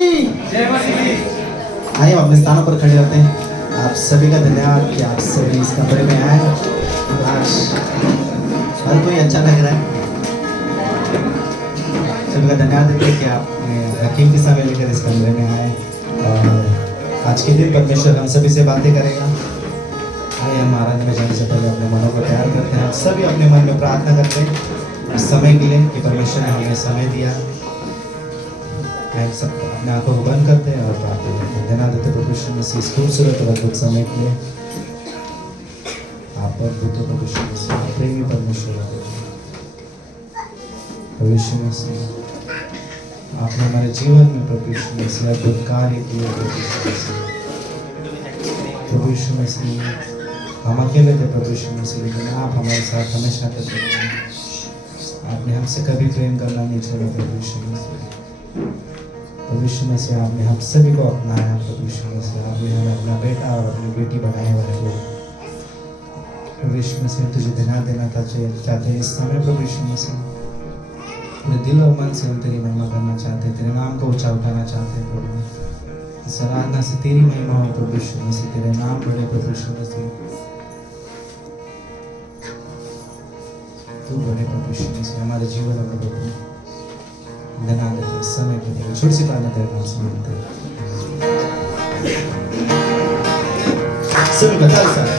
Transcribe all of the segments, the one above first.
आइए अपने स्थानों पर खड़े रहते हैं। आप सभी का धन्यवाद कि आप सभी इस कमरे में आए। आज हर कोई अच्छा लग रहा है। सभी का धन्यवाद देते हैं कि आपने हकीम के समय लेकर इस कमरे में आए और आज के दिन परमेश्वर हम सभी से बातें करेगा। आइए हम आराधना में जाने से पहले अपने मनों को तैयार करते हैं। सभी अपने मन में प्रार्थना करते हैं इस समय के लिए कि परमेश्वर ने हमें समय दिया। हम सब अपने आंखों को बंद करते हैं और प्रार्थना करते हैं। धन्यवाद देते प्रभु यीशु मसीह इस खूबसूरत और अद्भुत समय के लिए। आप अद्भुत प्रभु यीशु मसीह, प्रेमी परमेश्वर प्रभु यीशु मसीह, आपने हमारे जीवन में प्रभु यीशु मसीह अद्भुत कार्य किए। प्रभु यीशु मसीह, हम अकेले थे प्रभु यीशु मसीह, लेकिन आप हमारे साथ हमेशा थे। आपने हमसे कभी प्रेम करना नहीं छोड़ा प्रभु यीशु मसीह। प्रभु यीशु मसीह, आपने हम सभी को अपनाया। प्रभु यीशु मसीह, आपने हमें अपना बेटा और अपनी बेटी बनाए हुए हैं। प्रभु यीशु मसीह, तुझे धन्यवाद देना चाहते हैं इस समय। प्रभु यीशु मसीह, पूरे दिल और मन से हम तेरी महिमा करना चाहते हैं, तेरे नाम को ऊंचा उठाना चाहते हैं। प्रभु इस आराधना से तेरी महिमा हो प्रभु यीशु मसीह, तेरे नाम बढ़े प्रभु यीशु मसीह, तू बढ़े प्रभु यीशु मसीह हमारे जीवन में। प्रभु धन्यवाद देते हैं समय के लिए। छोटी सी प्रार्थना तेरे नाम से मांगते हैं। सभी बता सकते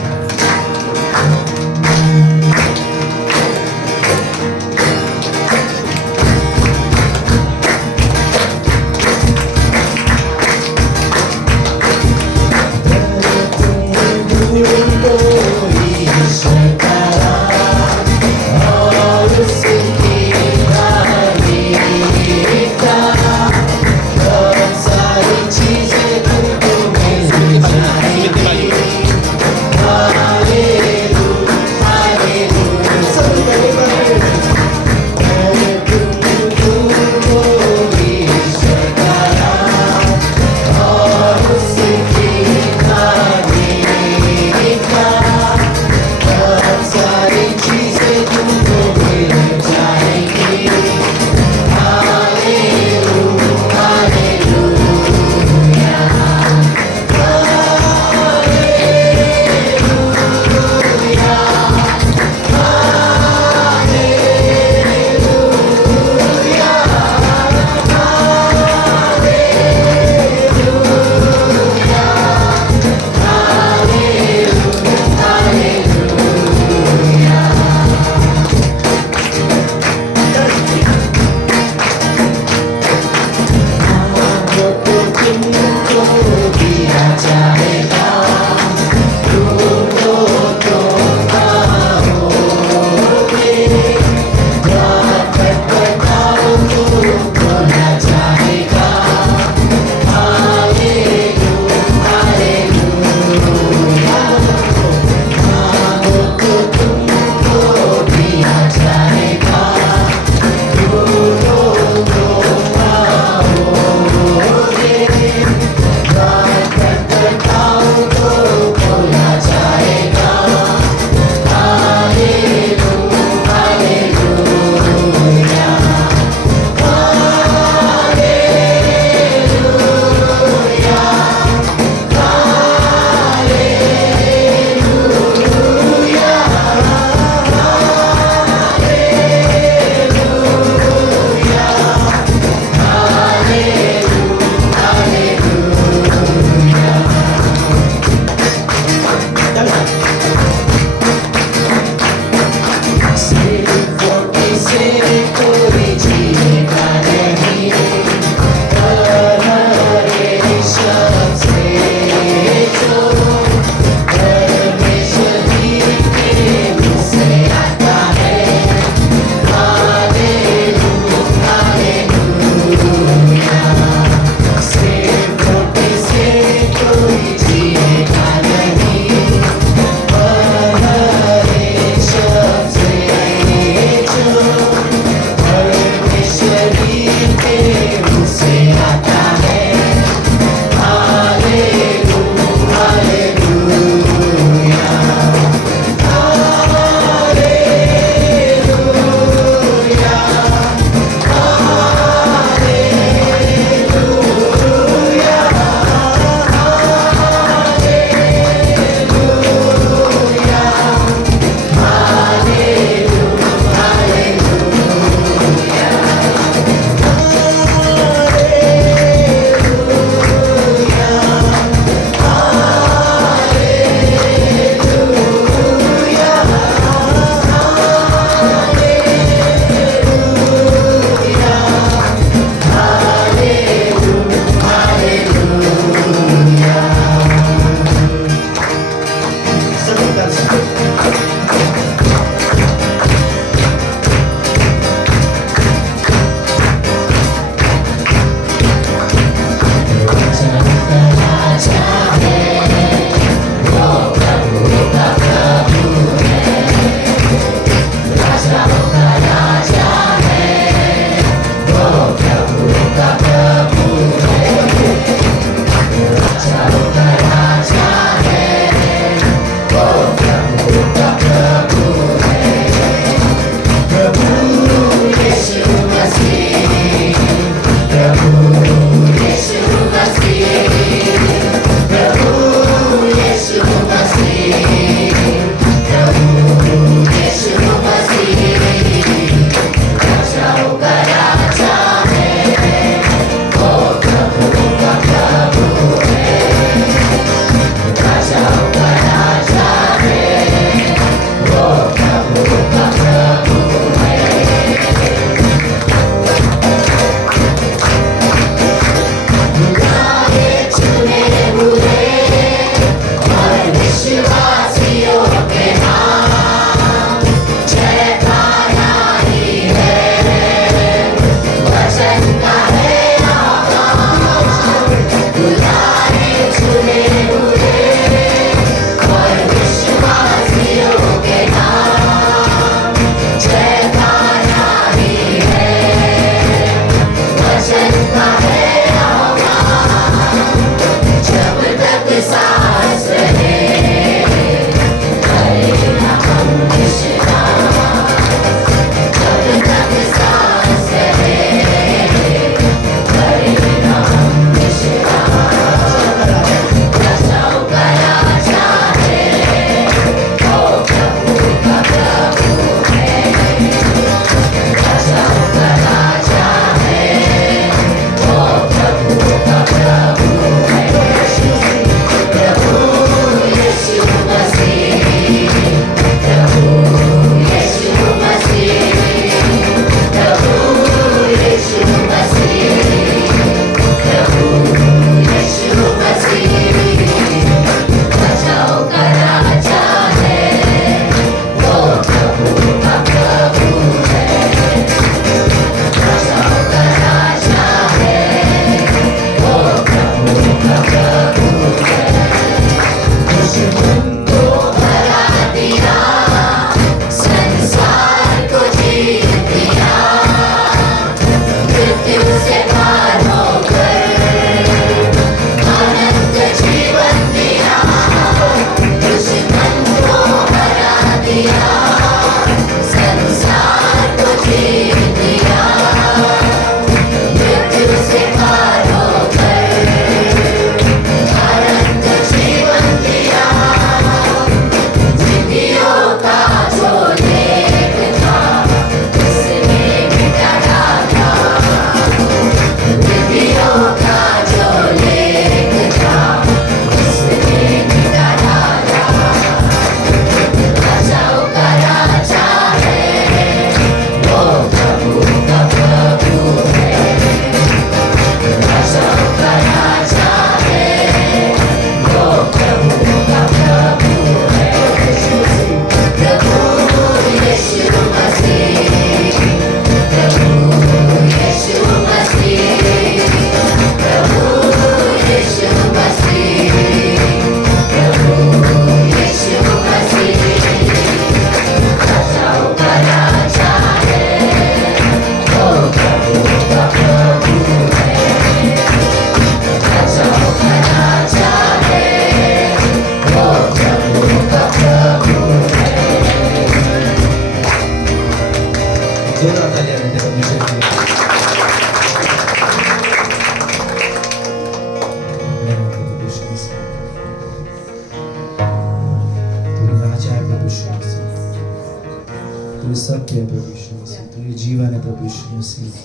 सत्य है प्रभु यीशु मसीह, तू ही जीवन है प्रभु यीशु मसीह,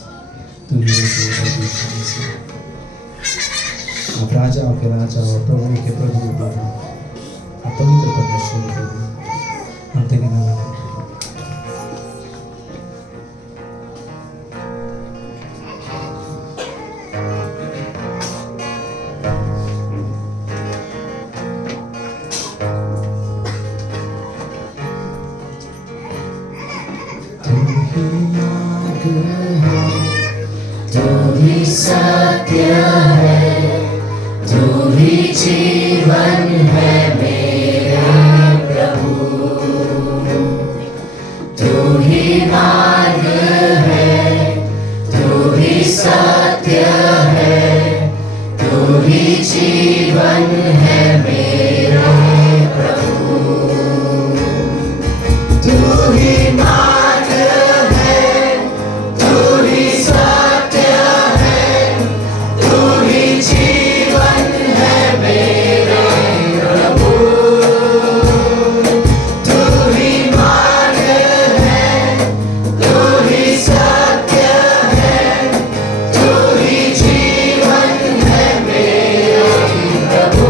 तू ही रोटी है प्रभु यीशु मसीह। आप राजाओं के राजा और प्रभु के प्रभु प्रभु, आप पवित्र परमेश्वर प्रभु, हम तेरे नाम में सत्य है, तू ही जीवन है मेरे प्रभु, तू ही मार्ग है, तू ही सत्य है, तू ही जीवन है मेरे प्रभु, तू ही मार्ग है, तू ही सत्य है, तू ही जीवन है मेरे प्रभु, तू ही मार्ग है, तू ही सत्य है, तू ही जीवन है मेरे प्रभु।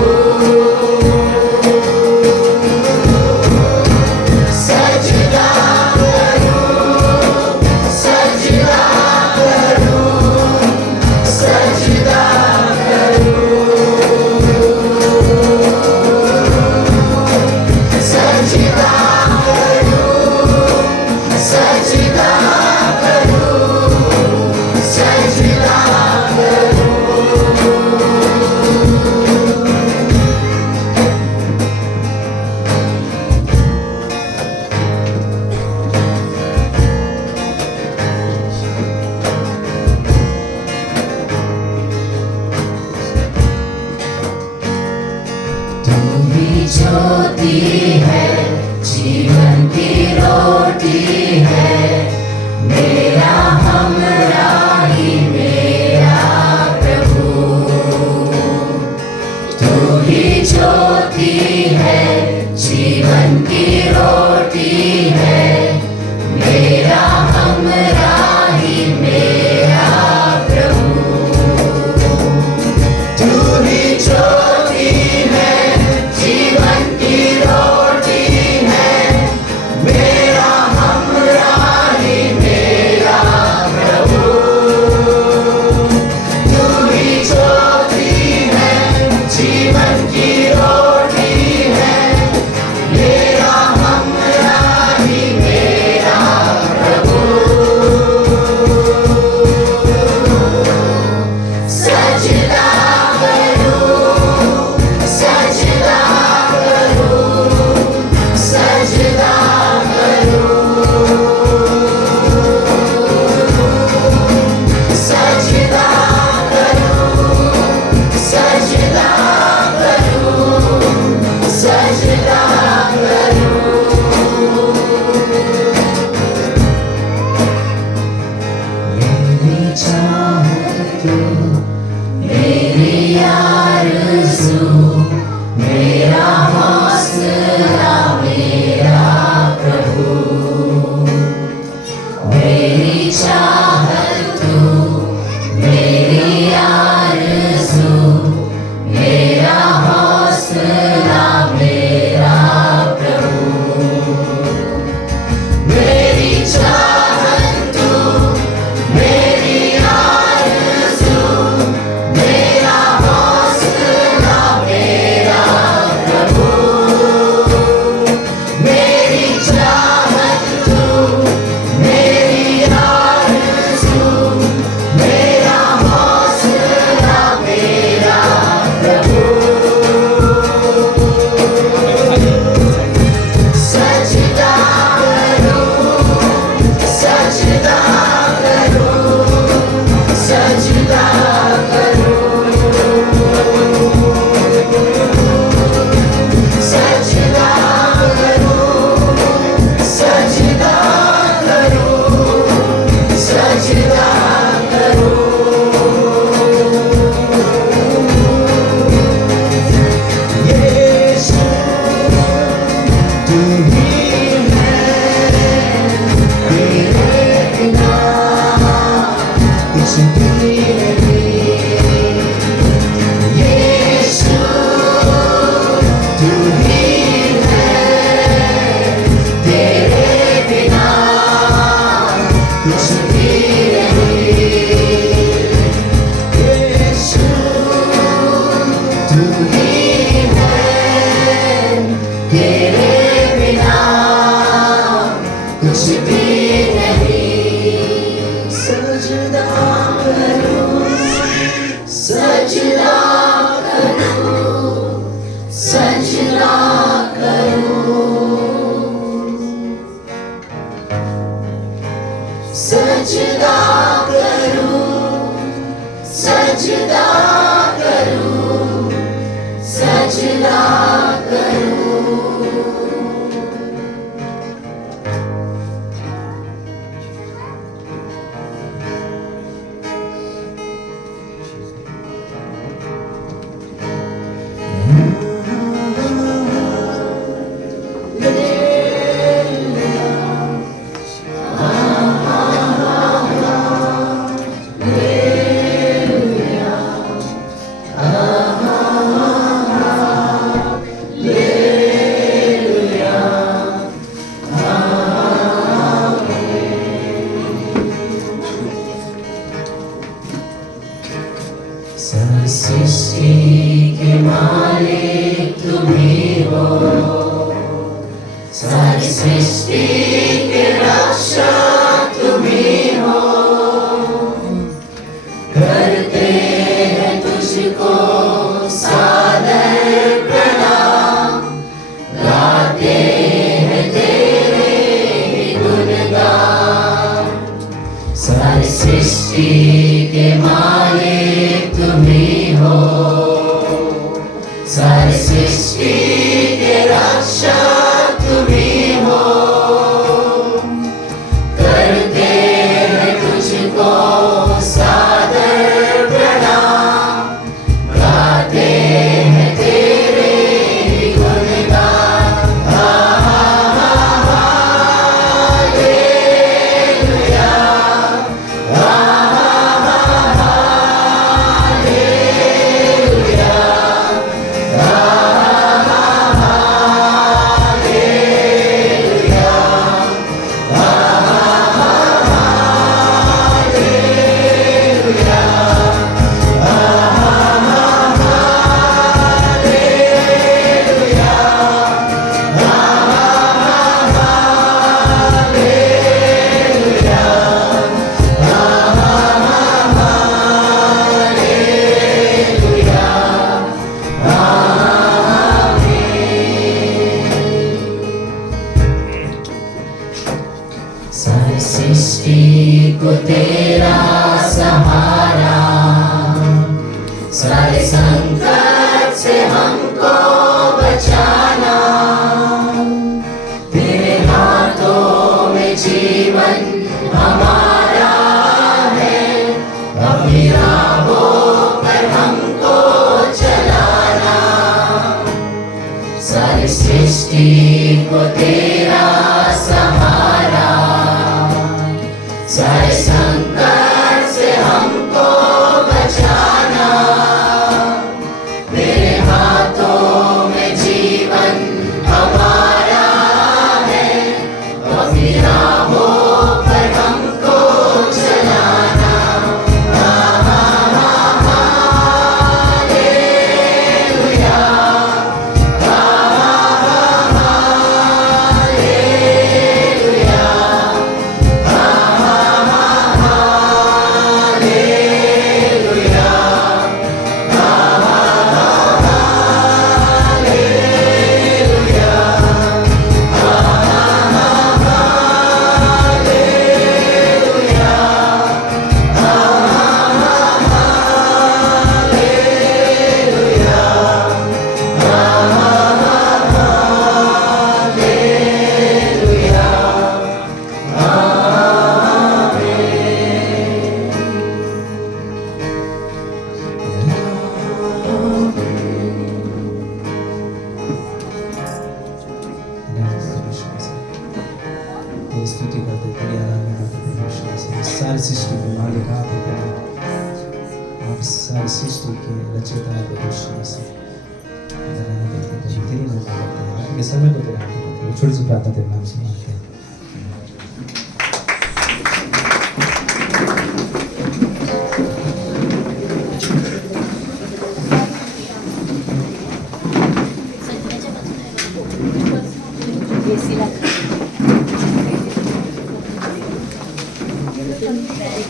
आप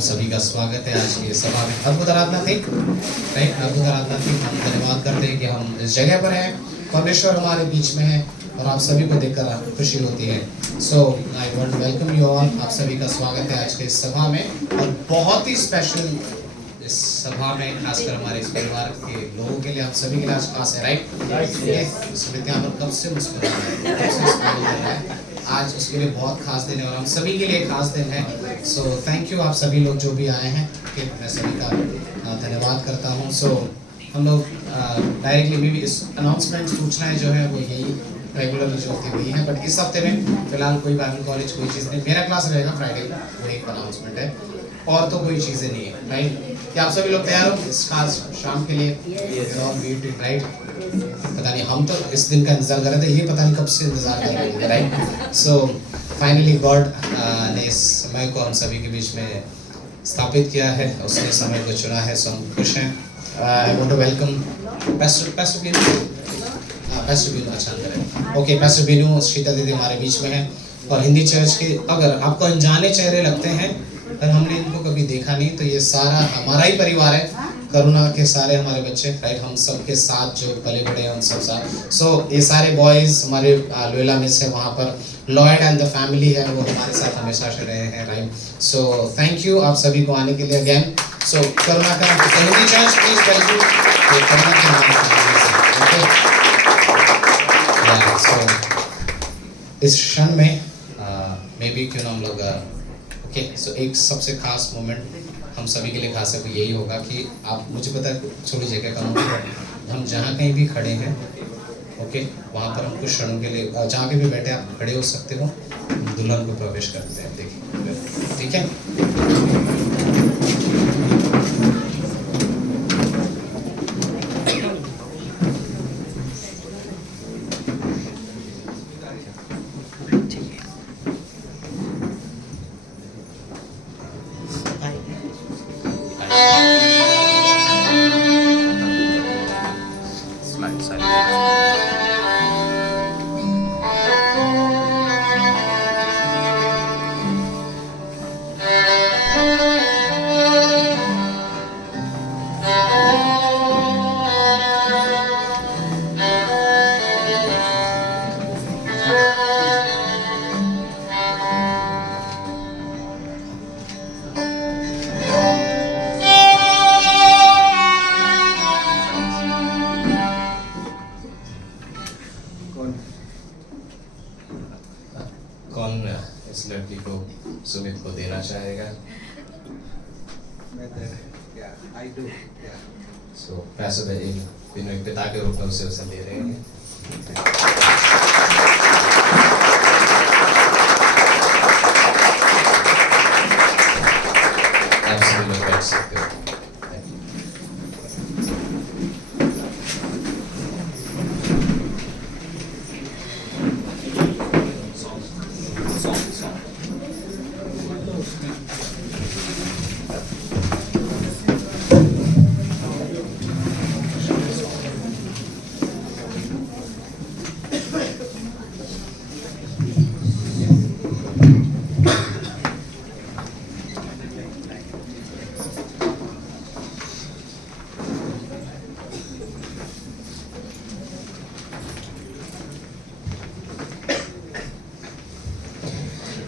सभी का स्वागत है आज की सभा में। अद्भुत आराधना थी, राइट? अद्भुत आराधना थी। हम धन्यवाद करते हैं कि हम इस जगह पर हैं, परमेश्वर हमारे बीच में है और आप सभी को देखकर खुशी होती है। So I want to welcome you all. आप सभी का स्वागत है आज के इस सभा में, और बहुत ही स्पेशल इस सभा में, खासकर हमारे इस परिवार के लोगों के लिए, हम सभी के लिए आज खास है, राइट? स्मृतियाँ कब से मुस्कुरा रहा है, कब से स्माइल कर रहा है, आज उसके लिए बहुत खास दिन है और हम सभी के लिए खास दिन है। सो थैंक यू आप सभी लोग जो भी आए हैं, कि मैं सभी का धन्यवाद करता हूँ। सो हम लोग डायरेक्टली में भी इस अनाउंसमेंट सूचनाएं जो है वो यही रेगुलर जो होती हुई है, बट इस हफ्ते में फिलहाल कोई बाइबल कॉलेज कोई चीज़ नहीं, मेरा क्लास रहेगा फ्राइडे को, वो एक अनाउंसमेंट है, और तो कोई चीज़ें नहीं है, राइट? क्या आप सभी लोग तैयार हो इस खास शाम के लिए? राइट? पता नहीं, हम तो इस दिन का इंतजार कर रहे थे, ये पता नहीं कब से इंतजार कर रहे थे, राइट? सो फाइनली गॉड ने इस समय को हम सभी के बीच में स्थापित किया है, उसने समय को चुना है, सो हम खुश हैं। I want to welcome pastor Binu, अच्छा अंदर ओके, पैस्टर बीनू, शीता दीदी हमारे बीच में है, और हिंदी चर्च के, अगर आपको अनजाने चेहरे लगते हैं, अगर हमने इनको कभी देखा नहीं, तो ये सारा हमारा ही परिवार है, करुणा के सारे हमारे बच्चे, राइट? हम सब के साथ जो पले बड़े हैं, हम सब साथ। सो ये सारे बॉयज़ हमारे लोयला मिस है, वहाँ पर लॉयड एंड द फैमिली है, वो हमारे साथ हमेशा से रहे हैं, राइट? सो थैंक यू आप सभी को आने के लिए अगेन। सो करुणा का हिंदी चर्च प्लीज वेलकम करुणा के नाम, ओके? सो इस क्षण में मे बी क्यों ना हम लोग ओके, सो एक सबसे खास मोमेंट हम सभी के लिए खास है, वो यही होगा कि आप, मुझे पता है छोटी जगह का मोमेंट, हम जहाँ कहीं भी खड़े हैं, ओके, वहाँ पर हम कुछ क्षणों के लिए, जहाँ पे भी बैठे आप खड़े हो सकते हो, दुल्हन को प्रवेश करते हैं, देखिए, ठीक है? कौन इस लड़की को सुमित को देना चाहेगा? I do. सो पैसे बिनु एक पिता के रूप में उसे दे रहे हैं। आप सभी लोग बैठ सकते हो।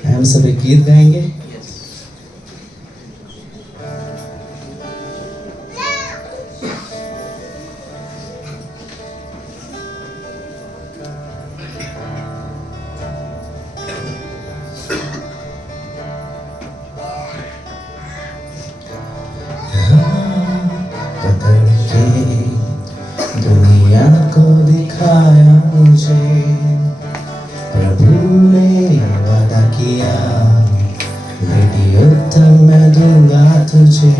हम सभी गीत गाएंगे। पकड़ के दुनिया को दिखाया मुझे, प्रभु ने वादा किया, बेटी उत्तम मैं दूंगा तुझे।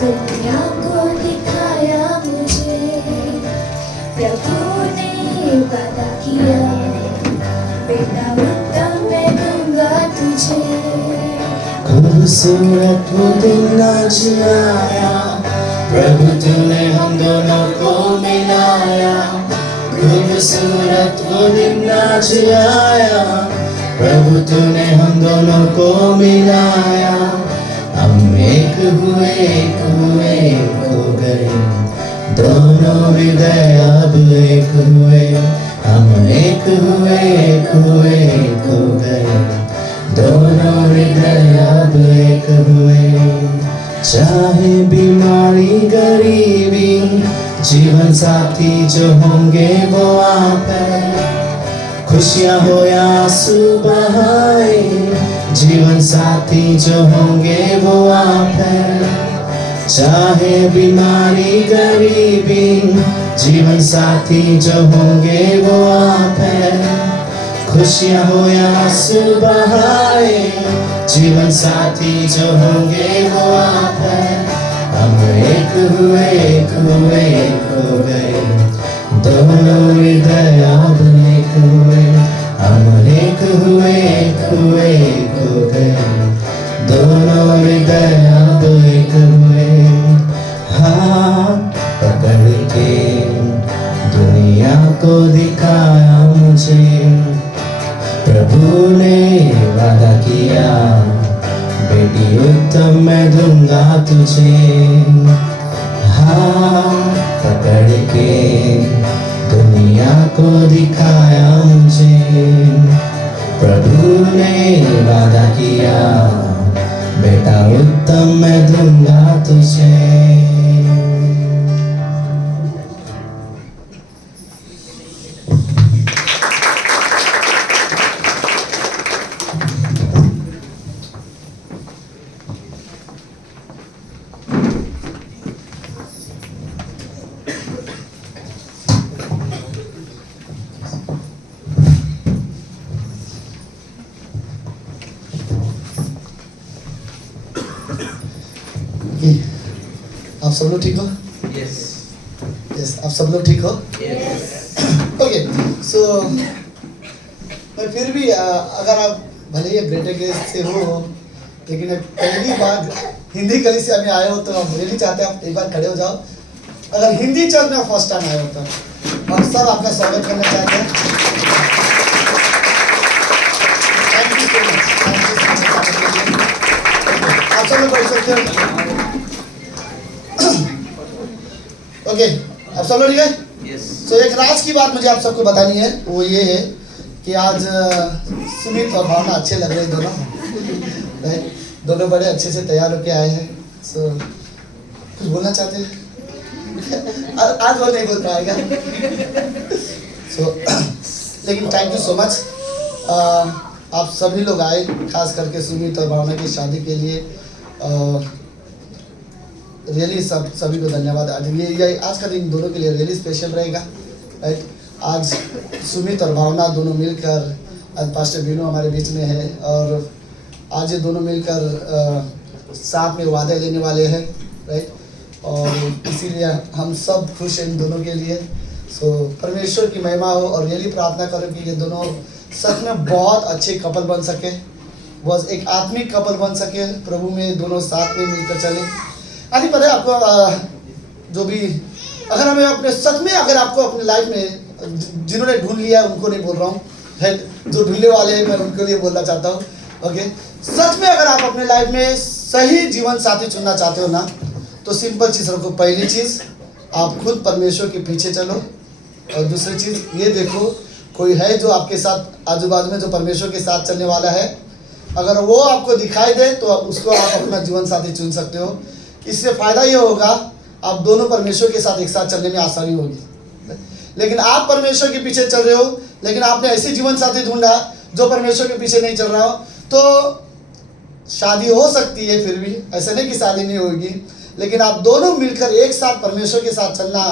दुनिया को दिखाया मुझे, प्रभु ने वादा किया, बेटा उत्तम मैं दूंगा तुझे। क्रूस खूबसूरत वो दिन आज आया, प्रभु तूने हम दोनों को मिलाया। खूबसूरत वो दिन आज आया, प्रभु तूने हम दोनों को मिलाया। हम एक हुए, एक हुए, एक हो गए, दोनों हृदय अब एक हुए। हम एक हुए, एक हुए, एक हो गए, दोनों हृदय अब एक हुए। चाहे बीमारी गरीबी, जीवन साथी जो होंगे वो आप हैं। खुशियाँ हो या आंसू बहाए, जीवन साथी जो होंगे वो आप हैं। चाहे बीमारी गरीबी, जीवन साथी जो होंगे वो आप हैं। खुशियाँ हो या आंसू बहाए, जीवन साथी जो होंगे वो आप हैं। हम एक हुए, एक हुए, एक हो गए, दोनों हृदय अब एक हुए। हम एक हुए, एक हुए, एक हो गए, दोनों हृदय अब एक हुए। हाथ पकड़ के दुनिया को दिखाया मुझे, प्रभु ने वादा किया, बेटी उत्तम मैं दूंगा तुझे। हाथ पकड़ के दुनिया को दिखाया मुझे, प्रभु ने वादा किया, बेटा उत्तम मैं दूंगा तुझे। आप सब लोग ठीक हो? यस, आप सब लोग ठीक हो? ओके, सो मैं फिर भी अगर आप भले ही ग्रेटर गेस से हो, लेकिन पहली बार हिंदी कलीसिया में आए हो तो हम रियली चाहते हैं आप एक बार खड़े हो जाओ। अगर हिंदी चर्च में फर्स्ट टाइम आए हो तो हम सब आपका स्वागत करना चाहते हैं। Thank you so much. आप सब लोग बैठ सकते हो। ओके, आप सब लोग ठीक है? तो एक राज की बात मुझे आप सबको बतानी है, वो ये है कि आज सुमित और भावना अच्छे लग रहे हैं दोनों बड़े अच्छे से तैयार होके आए हैं। सो कुछ बोलना चाहते हैं? आज वो नहीं बोल पाएगा। सो लेकिन थैंक यू सो मच, आप सभी लोग आए, खास करके सुमित और भावना की शादी के लिए। रियली सभी को धन्यवाद। आज ये आज का दिन दोनों के लिए रियली स्पेशल रहेगा, राइट। आज सुमित और भावना दोनों मिलकर, आज पास्टर बीनू हमारे बीच में है और आज ये दोनों मिलकर साथ में वादे लेने वाले हैं, राइट। और इसीलिए हम सब खुश हैं इन दोनों के लिए। सो परमेश्वर की महिमा हो और रियली प्रार्थना करो कि ये दोनों सच में बहुत अच्छे कपल बन सके, बस एक आत्मिक कपल बन सके, प्रभु में दोनों साथ में मिलकर चले। आदि पता है आपको, जो भी अगर हमें अपने सच में, अगर आपको अपने लाइफ में जिन्होंने ढूंढ लिया है उनको नहीं बोल रहा हूँ, है जो ढूंढने वाले हैं मैं उनके लिए बोलना चाहता हूँ। ओके, सच में अगर आप अपने लाइफ में सही जीवन साथी चुनना चाहते हो ना, तो सिंपल चीज़ रखो। पहली चीज़, आप खुद परमेश्वर के पीछे चलो, और दूसरी चीज़ ये देखो कोई है जो आपके साथ आजू बाजू में जो परमेश्वर के साथ चलने वाला है। अगर वो आपको दिखाई दे तो उसको आप अपना जीवन साथी चुन सकते हो। इससे फ़ायदा ये होगा, आप दोनों परमेश्वर के साथ एक साथ चलने में आसानी होगी। लेकिन आप परमेश्वर के पीछे चल रहे हो, लेकिन आपने ऐसे जीवन साथी ढूंढा जो परमेश्वर के पीछे नहीं चल रहा हो, तो शादी हो सकती है, फिर भी ऐसा नहीं कि शादी नहीं होगी, लेकिन आप दोनों मिलकर एक साथ परमेश्वर के साथ चलना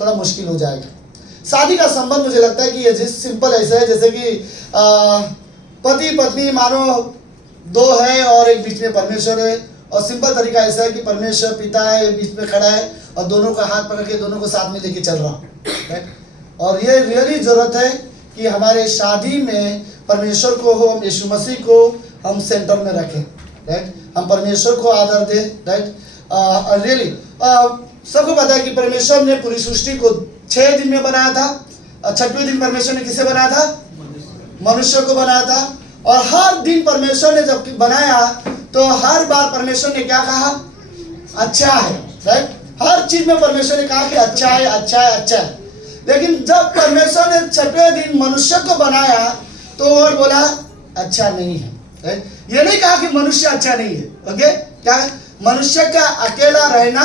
थोड़ा मुश्किल हो जाएगा। शादी का संबंध मुझे लगता है कि ये सिंपल ऐसा है जैसे कि पति पत्नी मानो दो है और एक बीच में परमेश्वर है, और सिंपल तरीका ऐसा है कि परमेश्वर पिता है, बीच में खड़ा है और दोनों का हाथ पकड़ के दोनों को साथ में लेके चल रहा है। और ये रियली ज़रूरत है कि हमारे शादी में परमेश्वर को हो, यीशु मसीह को हम सेंटर में रखें, राइट। हम परमेश्वर को आदर दें, राइट। रियली सबको पता है कि परमेश्वर ने पूरी सृष्टि को 6 दिन में बनाया था। 6वें दिन परमेश्वर ने किसे बनाया था? मनुष्य को बनाया था। और हर दिन परमेश्वर ने जब बनाया तो हर बार परमेश्वर ने क्या कहा? अच्छा है, राइट। हर चीज में परमेश्वर ने कहा कि अच्छा है, अच्छा है, अच्छा है। लेकिन जब परमेश्वर ने 6वें दिन मनुष्य को बनाया तो वो बोला अच्छा नहीं है, राइट। ये नहीं कहा कि मनुष्य अच्छा नहीं है, ओके। क्या मनुष्य का अकेला रहना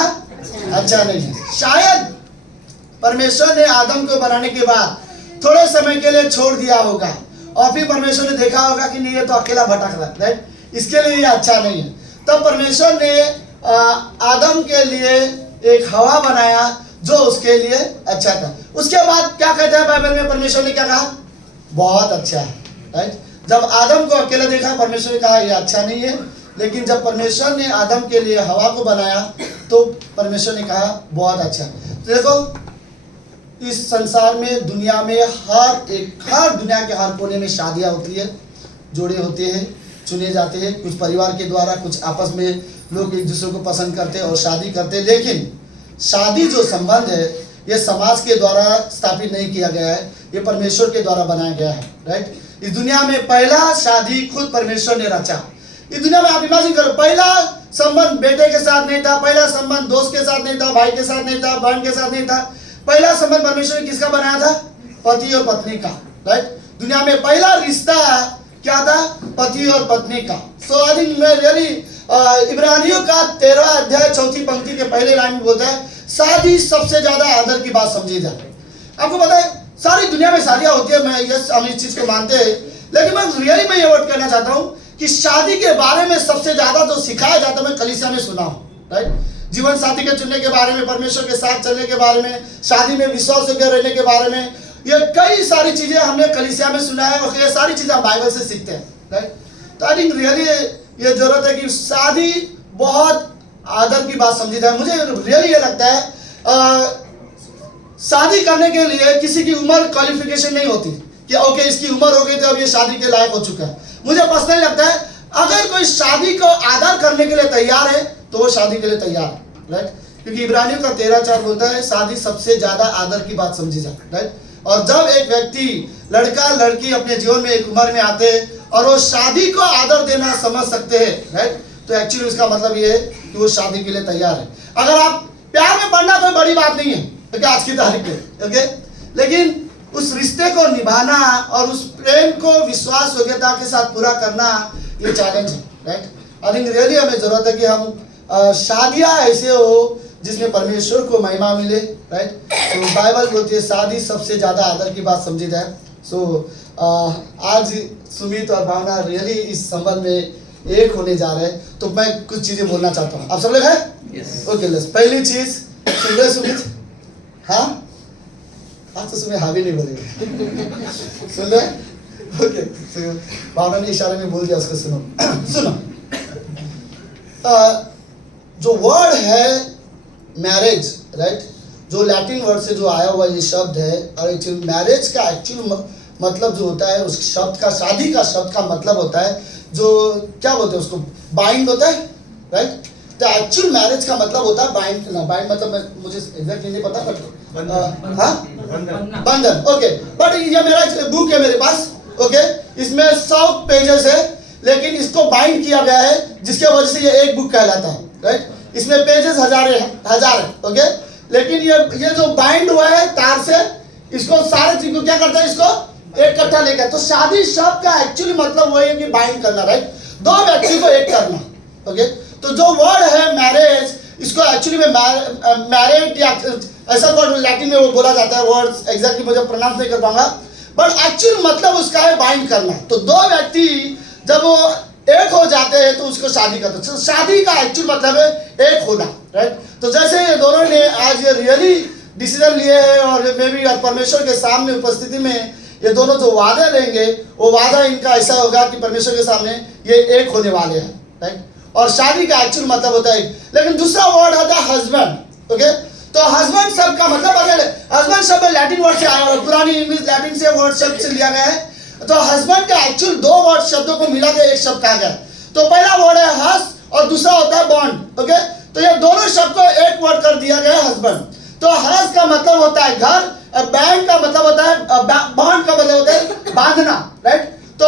अच्छा नहीं है। शायद परमेश्वर ने आदम को बनाने के बाद थोड़े समय के लिए छोड़ दिया होगा और फिर परमेश्वर ने देखा होगा कि नहीं ये तो अकेला भटक रहा है, राइट, इसके लिए ये अच्छा नहीं है। तब परमेश्वर ने आदम के लिए एक हवा बनाया जो उसके लिए अच्छा था। उसके बाद क्या कहता है बाइबल में? परमेश्वर ने क्या कहा? बहुत अच्छा है, राइट। जब आदम को अकेला देखा परमेश्वर ने कहा ये अच्छा नहीं है। लेकिन जब परमेश्वर ने आदम के लिए हवा को बनाया तो परमेश्वर ने कहा बहुत अच्छा। तो देखो इस संसार में, दुनिया में हर दुनिया के हर कोने में शादियां होती है, जोड़े होते हैं, चुने जाते हैं, कुछ परिवार के द्वारा, कुछ आपस में लोग एक दूसरे को पसंद करते हैं और शादी करते हैं। लेकिन शादी जो संबंध है ये समाज के द्वारा स्थापित नहीं किया गया है, ये परमेश्वर के द्वारा बनाया गया है, राइट। इस दुनिया में पहला शादी खुद परमेश्वर ने रचा। इस दुनिया में आप इमेजिन करो, पहला संबंध बेटे के साथ नहीं था, पहला संबंध दोस्त के साथ नहीं था, भाई के साथ नहीं था, बहन के साथ नहीं था। पहला संबंध परमेश्वर ने किसका बनाया था? पति और पत्नी का, राइट। दुनिया में पहला रिश्ता क्या था? पति और पत्नी का। सो आई थिंक मैं रियली इब्रानियों का 13 अध्याय 4 पंक्ति के पहले लाइन में बोलता है शादी सबसे ज्यादा आदर की बात समझी जाए। आपको पता है सारी दुनिया में शादियां होती है, मैं यस हम इस चीज को मानते हैं। लेकिन मैं ये वर्ड कहना चाहता हूँ कि शादी के बारे में सबसे ज्यादा जो सिखाया जाता है मैं कलीसिया में सुना हूँ, राइट। जीवन साथी के चुनने के बारे में, परमेश्वर के साथ चलने के बारे में, शादी में विश्वास होकर रहने के बारे में, ये कई सारी चीजें हमने कलीसिया में सुना है और ये सारी चीजें हम बाइबल से सीखते हैं, राइट। तो आई थिंक रियली ये जरूरत है कि शादी बहुत आदर की बात समझी जाए। मुझे रियली ये लगता है शादी करने के लिए किसी की उम्र क्वालिफिकेशन नहीं होती कि ओके इसकी उम्र हो गई तो अब ये शादी के लायक हो चुका है। मुझे पर्सनली लगता है अगर कोई शादी को आदर करने के लिए तैयार है तो वो शादी के लिए तैयार है, राइट। क्योंकि इब्रानियों का 13:4 बोलता है शादी सबसे ज्यादा आदर की बात समझी जाए, राइट। और जब एक व्यक्ति, लड़का लड़की अपने जीवन में एक उम्र में आते हैं और वो शादी को आदर देना समझ सकते हैं, राइट, तो एक्चुअली उसका मतलब ये है कि वो शादी के लिए तैयार है। अगर आप प्यार में पड़ना तो बड़ी बात नहीं है, ओके, आज की तारीख में, ओके, लेकिन उस रिश्ते को निभाना और उस प्रेम को विश्वास योग्यता के साथ पूरा करना ये चैलेंज है, राइट। आई थिंक रियली हमें जरूरत है कि हम शादियां ऐसे हो जिसमें परमेश्वर को महिमा मिले, राइट। तो बाइबल बोलती है शादी सबसे ज्यादा आदर की बात समझी जाए। सो आज सुमित और भावना रियली इस संबंध में एक होने जा रहे हैं, तो मैं कुछ चीजें बोलना चाहता हूँ। आप सब लोग हैं? ओके, लेट्स पहली चीज सुन रहे सुमित? हाँ, आज तो सुमित हाँ भी नहीं बोलेगा। सुन रहे? ओके, भावना ने इशारे में बोल दिया, उसको सुनो। सुनो, जो वर्ड है मैरिज, राइट, जो लैटिन वर्ड से जो आया हुआ ये शब्द है, और एक्चुअली मैरिज का एक्चुअल मतलब जो होता है उस शब्द का, शादी का शब्द का मतलब होता है जो क्या बोलते हैं उसको, बाइंड होता है, राइट। तो एक्चुअल मैरिज का मतलब होता है बाइंड। बाइंड मतलब मुझे एग्जैक्टली नहीं पता, बट हाँ, बंधन, ओके। बट ये मेरा बुक है मेरे पास, ओके, इसमें 100 पेजेस है, लेकिन इसको बाइंड किया गया है जिसके वजह से ये एक बुक कहलाता है, राइट। इसमें पेजेस हजार है, ओके, लेकिन ये जो बाइंड हुआ है तार से, इसको सारे चीज को क्या करता है, इसको एक कट्ठा लेकर। तो शादी शब्द का एक्चुअली मतलब वही है कि बाइंड करना, राइट, दो व्यक्ति को एक करना, ओके। तो जो वर्ड है मैरिज, इसको एक्चुअली में मैरिड या ऐसा वर्ड लैटिन में वो बोला जाता है, वर्ड एग्जैक्टली मुझे प्रोनाउंस नहीं कर पाऊंगा, बट एक्चुअल मतलब उसका है बाइंड करना। तो दो व्यक्ति जब वो एक हो जाते हैं तो उसको शादी करते हैं। तो शादी का एक्चुअल मतलब है एक होना, राइट। तो जैसे ये दोनों ने आज ये रियली डिसीजन लिए हैं और मे भी परमेश्वर के सामने उपस्थिति में ये दोनों जो वादे लेंगे, वो वादा इनका ऐसा होगा कि परमेश्वर के सामने ये एक होने वाले हैं, राइट। और शादी का एक्चुअल मतलब होता है। लेकिन दूसरा वर्ड होता है हस्बैंड, ओके। तो हस्बैंड शब्द का मतलब बदल है। हस्बैंड शब्द लैटिन वर्ड से आया और पुरानी इंग्लिश लैटिन से वर्ड शब्द से लिया गया है। तो हस्बैंड का एक्चुअल दो वर्ड शब्दों को मिला के एक शब्द कहा गया। तो पहला वर्ड है हस और दूसरा होता है बॉन्ड। ओके, तो ये दोनों शब्द को एक वर्ड कर दिया गया है हस्बैंड। तो हज का मतलब होता है घर, बैंड का मतलब होता है बॉन्ड का मतलब होता है बांधना, राइट। तो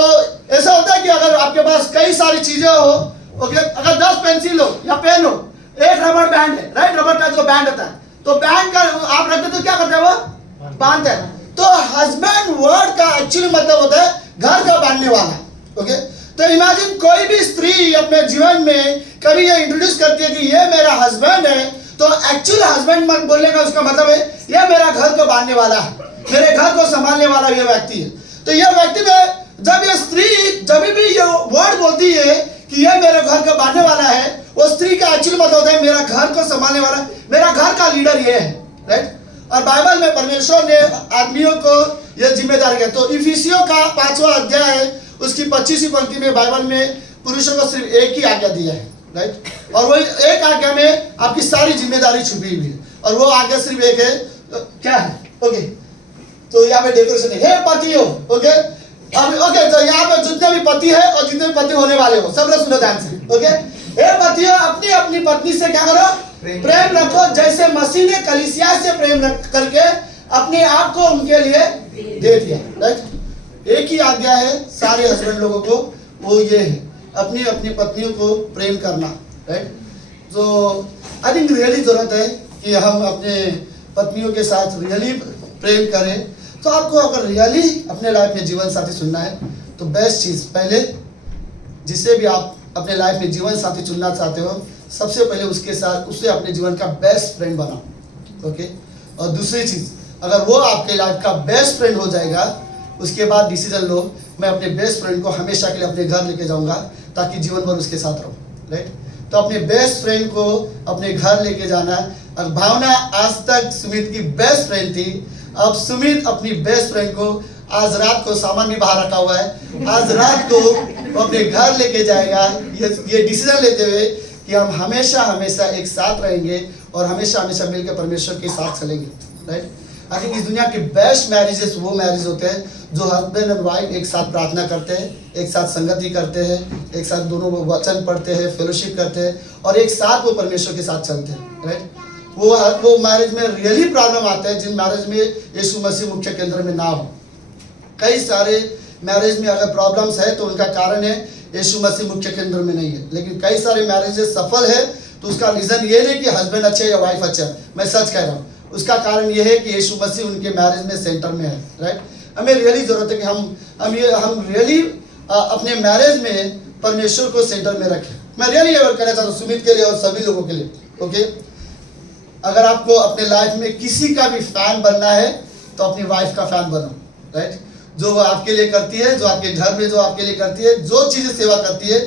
ऐसा होता है कि अगर आपके पास कई सारी चीजें हो, ओके, अगर 10 पेंसिल हो या पेन हो, एक रबड़ बैंड है, राइट, रबड़ का जो बैंड होता है, तो बैंड का आप रखते तो क्या करते हैं, वो बांधते हैं। तो हस्बैंड वर्ड का एक्चुअली मतलब होता है घर का बांधने वाला। ओके, तो इमेजिन कोई भी स्त्री अपने जीवन में कभी ये इंट्रोड्यूस करती है कि ये मेरा हस्बैंड है, तो एक्चुअल हस्बैंड बोलने का उसका मतलब है ये मेरा घर को बांधने वाला है, मेरे घर को संभालने वाला ये व्यक्ति है। तो ये व्यक्ति में जब ये स्त्री जब भी ये वर्ड बोलती है कि ये मेरे घर को बांधने वाला है, वो स्त्री का एक्चुअल मतलब होता है मेरा घर को संभालने वाला, मेरा घर का लीडर ये है, राइट। और बाइबल में परमेश्वर ने आदमियों को यह जिम्मेदारी है। तो इफिसियों का 5वां अध्याय है, उसकी 25वीं पंक्ति में बाइबल में पुरुषों को सिर्फ एक ही आज्ञा दिया है, राइट। और वो एक आज्ञा में आपकी सारी जिम्मेदारी छुपी हुई है, और वो आज्ञा सिर्फ एक है, तो क्या है, ओके। तो यहाँ पे डेकोरेशन है, हे पतियों, ओके। अब ओके, तो यहाँ पे जितने भी पति है और जितने भी पति होने वाले हो, सब लोग सुनो ध्यान से, ओके। हे पतियों, अपनी अपनी पत्नी से क्या करो, प्रेम रखो, जैसे मसीह ने कलीसिया से प्रेम करके अपने आप को उनके लिए दे दिया, राइट। एक ही आज्ञा है सारे हस्बैंड लोगों को, वो ये है अपनी अपनी पत्नियों को प्रेम करना, राइट। तो आई थिंक रियली जरूरत है कि हम अपने पत्नियों के साथ रियली प्रेम करें। तो आपको अगर रियली अपने लाइफ में जीवन साथी चुनना है, तो बेस्ट चीज पहले, जिसे भी आप अपने लाइफ में जीवन साथी चुनना चाहते हो, सबसे पहले उसके साथ उससे अपने जीवन का बेस्ट फ्रेंड बनाओ, ओके। और दूसरी चीज, अगर वो आपके लाइफ का बेस्ट फ्रेंड हो जाएगा, उसके बाद डिसीजन लो, मैं अपने बेस्ट फ्रेंड को हमेशा के लिए अपने घर लेके जाऊंगा ताकि जीवन भर उसके साथ रहूं, राइट। तो अपने बेस्ट फ्रेंड को अपने घर लेके जाना है। और भावना आज तक सुमित की बेस्ट फ्रेंड थी, अब सुमित अपनी बेस्ट फ्रेंड को आज रात को सामान भी बाहर रखा हुआ है, आज रात को वो अपने घर लेके जाएगा, ये डिसीजन लेते हुए कि हम हमेशा हमेशा एक साथ रहेंगे और हमेशा हमेशा मिलकर परमेश्वर के साथ चलेंगे, राइट। आई थिंक इस दुनिया के बेस्ट मैरिजेस वो मैरिज होते हैं जो हस्बैंड और वाइफ एक साथ प्रार्थना करते हैं, एक साथ संगति करते हैं, एक साथ दोनों वचन पढ़ते हैं, फेलोशिप करते हैं, और एक साथ वो परमेश्वर के साथ चलते हैं, राइट। वो मैरिज में रियली प्रॉब्लम आता है जिन मैरिज में यीशु मसीह मुख्य केंद्र में ना हो। कई सारे मैरिज में अगर प्रॉब्लम्स है तो उनका कारण है यीशु मसीह मुख्य केंद्र में नहीं है। लेकिन कई सारे मैरिजेस सफल है तो उसका रीजन ये नहीं कि हस्बैंड अच्छे या वाइफ अच्छा है, मैं सच कह रहा हूँ, उसका कारण ये है कि यीशु मसीह उनके मैरिज में सेंटर में है, राइट। हमें रियली जरूरत है कि हम रियली अपने मैरिज में परमेश्वर को सेंटर में रखें। मैं रियली ये कहना चाहता हूँ सुमित के लिए और सभी लोगों के लिए, ओके। अगर आपको अपने लाइफ में किसी का भी फैन बनना है तो अपनी वाइफ का फैन बनो, राइट। जो वो आपके लिए करती है, जो आपके घर में जो आपके लिए करती है, जो चीजें सेवा करती है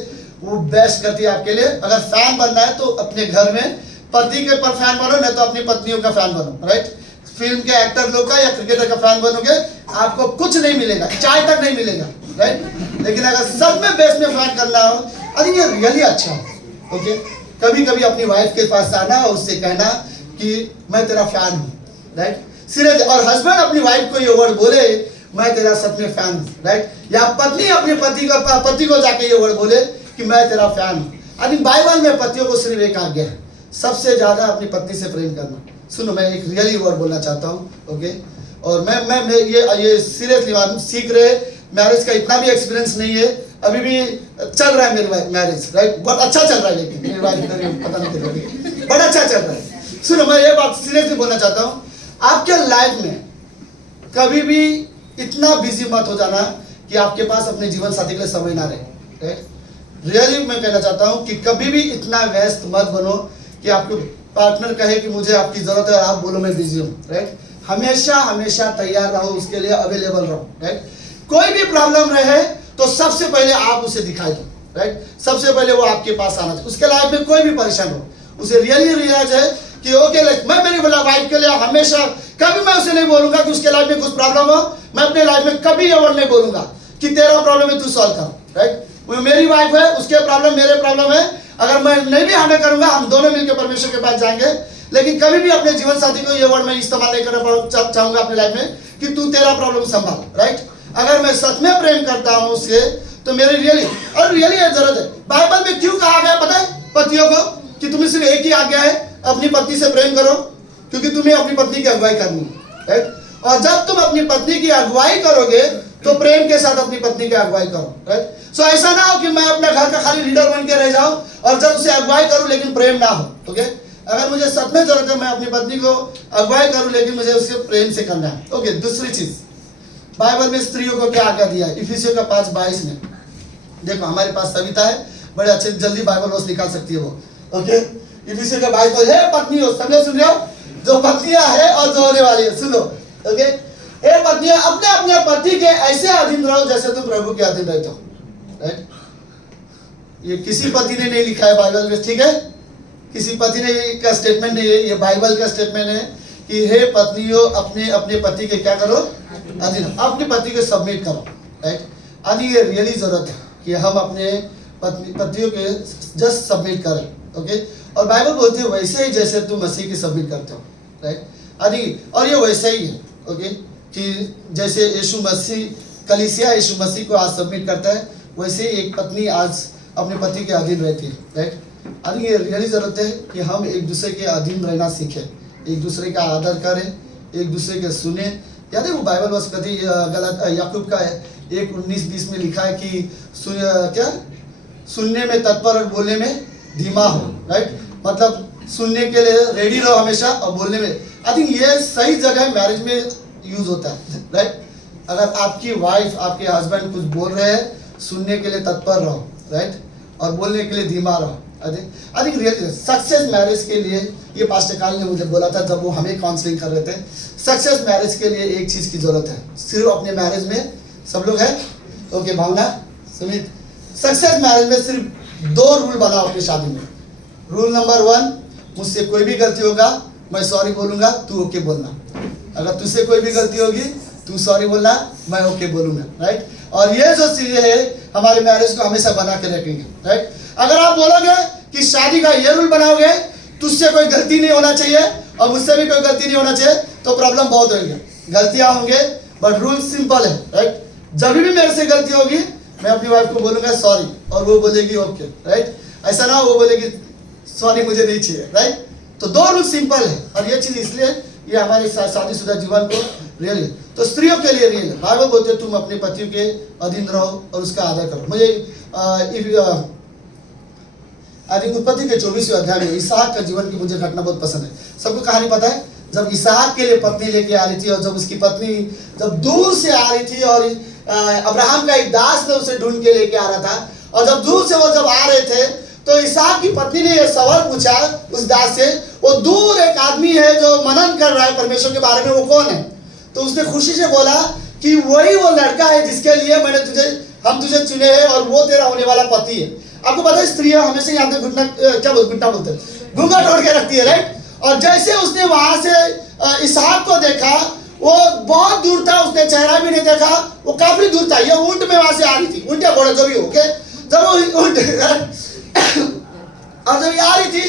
वो बेस्ट करती है आपके लिए। अगर फैन बनना है तो अपने घर में पति के पर फैन बनो, नहीं तो अपनी पत्नियों का फैन बनो, राइट। फिल्म के एक्टर लोग का या क्रिकेटर का फैन बनोगे आपको कुछ नहीं मिलेगा, चाय तक नहीं मिलेगा, राइट। लेकिन अगर सब में बेस्ट में फैन करना हो, आई थिंक ये रियली अच्छा है, ओके। कभी कभी अपनी वाइफ के पास आना और उससे कहना कि मैं तेरा फैन हूँ, राइट, सीरियस। और हस्बैंड अपनी वाइफ को ये वर्ड बोले मैं तेरा सच में फैन हूँ, राइट। या पत्नी अपने पति को जाके ये वर्ड बोले कि मैं तेरा फैन हूँ। आई थिंक बाइबल में पतियों को सिर्फ एक आज्ञा है, सबसे ज्यादा अपनी पत्नी से प्रेम करना। सुनो, मैं एक रियली वर्ड बोलना चाहता हूँ, ओके। और मैं ये सीरियसली हम सीख रहे, मैरिज का इतना भी एक्सपीरियंस नहीं है, अभी भी चल रहा है मेरी मैरिज, राइट। बहुत अच्छा चल रहा है, लेकिन मेरी वाइफ पता नहीं चल रही, बड़ा अच्छा चल रहा है। सुनो, मैं ये बात सीरियसली बोलना चाहता हूँ, आपके लाइफ में कभी भी इतना बिजी मत हो जाना कि आपके पास अपने जीवन साथी के लिए समय ना रहे, राइट। रियली मैं कहना चाहता हूँ कि कभी भी इतना व्यस्त मत बनो कि आपको पार्टनर कहे कि मुझे आपकी जरूरत है और आप बोलो मैं बिजी हूँ, राइट। हमेशा हमेशा तैयार रहो, उसके लिए अवेलेबल रहो, राइट। कोई भी प्रॉब्लम रहे तो सबसे पहले आप उसे दिखाई दो, राइट। सबसे पहले वो आपके पास आना चाहिए। उसके लाइफ में कोई भी परेशान हो, उसे रियली रियलाइज है कि ओके, मैं मेरी वाइफ के लिए हमेशा कभी मैं उसे नहीं बोलूंगा कि उसके लाइफ में कुछ प्रॉब्लम हो, मैं अपने लाइफ में कभी ये वर्ड नहीं बोलूंगा कि तेरा प्रॉब्लम है तू सॉल्व कर, राइट। वो मेरी वाइफ है, उसके प्रॉब्लम मेरे प्रॉब्लम है, अगर मैं नहीं भी हैंडल करूंगा हम दोनों मिलकर परमेश्वर के पास जाएंगे। लेकिन कभी भी अपने जीवन साथी को ये वर्ड मैं इस्तेमाल नहीं करना चाहूंगा अपने लाइफ में कि तू तेरा प्रॉब्लम संभाल, राइट। अगर मैं सच में प्रेम करता हूँ उससे तो मेरी रियली ये जरूरत है। बाइबल में क्यों कहा गया पता है? पतियों को कि तुम्हें सिर्फ एक ही आज्ञा है, अपनी पत्नी से प्रेम करो, क्योंकि तुम्हें अपनी पत्नी की अगुवाई करनी है, राइट। और जब तुम अपनी पत्नी की अगुवाई करोगे तो प्रेम के साथ अपनी पत्नी की अगुवाई करो, राइट। सो ऐसा ना हो कि मैं अपने घर का खाली लीडर बन के रह जाऊं और जब उसे अगुवाई करूं लेकिन प्रेम ना हो, ओके। अगर मुझे सच में जरूरत है मैं अपनी पत्नी को अगुवाई करूं लेकिन मुझे उसके प्रेम से करना है, ओके। दूसरी चीज बाइबल में स्त्रियों को क्या आज्ञा दिया है, इफिसियों का 5:22 में देखो। हमारे पास सविता है, बड़े अच्छे जल्दी बाइबल वर्स निकाल सकती है वो, ओके। इफिसियों का 22 है पत्नी हो, समझो, सुन रहे हो, जो पत्नियां है और जो होने वाली है, सुनो, ओके। हे पत्नियां, अपने अपने पति के ऐसे अधीन रहो जैसे तुम प्रभु के अधीन रहते हो, राइट। ये किसी पति ने नहीं लिखा है बाइबल में, ठीक है, किसी पति ने का स्टेटमेंट नहीं है, ये बाइबल का स्टेटमेंट है कि हे पत्नियों, अपने अपने पति के क्या करो, अधीन, अपने पति के सबमिट करो, राइट। आदि ये रियली जरूरत है कि हम अपने पतियों के जस्ट सबमिट करें, ओके। और बाइबल बोलती है वैसे ही जैसे तुम मसीह की सबमिट करते हो, राइट। आदि और ये वैसे ही है, ओके, कि जैसे यीशु मसीह, कलीसिया यीशु मसीह को आज सबमिट करता है, वैसे ही एक पत्नी आज अपने पति के अधीन रहती है, राइट। आदि ये रियली जरूरत है कि हम एक दूसरे के अधीन रहना सीखें, एक दूसरे का आदर करें, एक दूसरे के सुने। याद है वो बाइबल वर्स कभी गलत याकूब का 1:19-20 में लिखा है कि क्या सुनने में तत्पर और बोलने में धीमा हो, राइट। मतलब सुनने के लिए रेडी रहो हमेशा और बोलने में। आई थिंक ये सही जगह मैरिज में यूज होता है, राइट। अगर आपकी वाइफ, आपके हस्बैंड कुछ बोल रहे हैं, सुनने के लिए तत्पर रहो, राइट, और बोलने के लिए धीमा रहो। I think real success marriage के लिए, ये पास्टर काल ने मुझे बोला था जब वो हमें काउंसलिंग कर रहे थे, सक्सेस मैरिज के लिए एक चीज की जरूरत है, सिर्फ अपने मैरिज में सब लोग हैं, ओके, भावना, सुमित, सक्सेस मैरिज में सिर्फ 2 रूल बनाओ अपनी शादी में। रूल नंबर 1, मुझसे कोई भी गलती होगा मैं सॉरी बोलूंगा, तू ओके बोलना। अगर तुझसे कोई भी गलती होगी तू सॉरी बोलना, मैं ओके बोलूंगा, राइट। और ये जो चीजें है हमारे मैरिज को हमेशा बना के रखेंगे, राइट। अगर आप बोलोगे कि शादी का ये रूल बनाओगे, तुझसे कोई गलती नहीं होना चाहिए और मुझसे भी कोई गलती नहीं होना चाहिए, तो प्रॉब्लम बहुत होंगे, गलतियां होंगे, बट रूल सिंपल है, राइट। जब भी मेरे से गलती होगी मैं अपनी वाइफ को बोलूंगा सॉरी और वो बोलेगी ओके, राइट। ऐसा ना वो बोलेगी सॉरी मुझे नहीं चाहिए, राइट। तो 2 रूल सिंपल है और ये चीज इसलिए ये हमारे शादीशुदा जीवन को रियल है। तो स्त्रियों के लिए रियल है, बाइबल बोलते हैं तुम अपने पति के अधीन रहो और उसका आदर करो। मुझे उत्पत्ति के 24वें अध्याय में इसहाक का जीवन की मुझे घटना बहुत पसंद है। सबको कहानी पता है, जब इसहाक के लिए पत्नी लेके आ रही थी और जब उसकी पत्नी जब दूर से आ रही थी और अब्राहम का एक दास ने उसे ढूंढ के लेके आ रहा था, और जब दूर से वो जब आ रहे थे तो इसहाक की पत्नी ने यह सवाल पूछा उस दास से, वो दूर एक आदमी है जो मनन कर रहा है परमेश्वर के बारे में, वो कौन है? तो उसने खुशी से बोला कि वही वो लड़का है जिसके लिए हम तुझे चुने हैं और वो तेरा होने वाला पति है। आपको पता है स्त्रियां हमेशा यहाँ पे घुटना बोलते हैं, घूंघट ओढ़ के रखती है, राइट। और जैसे उसने वहां से इसहाक को देखा, वो बहुत दूर था, उसने चेहरा भी नहीं देखा, वो काफी दूर था, ये ऊंट में वहां से आ रही थी, ऊंट या घोड़ा जो भी हो, ओके। जब वो ऊंट और जब ये आ रही थी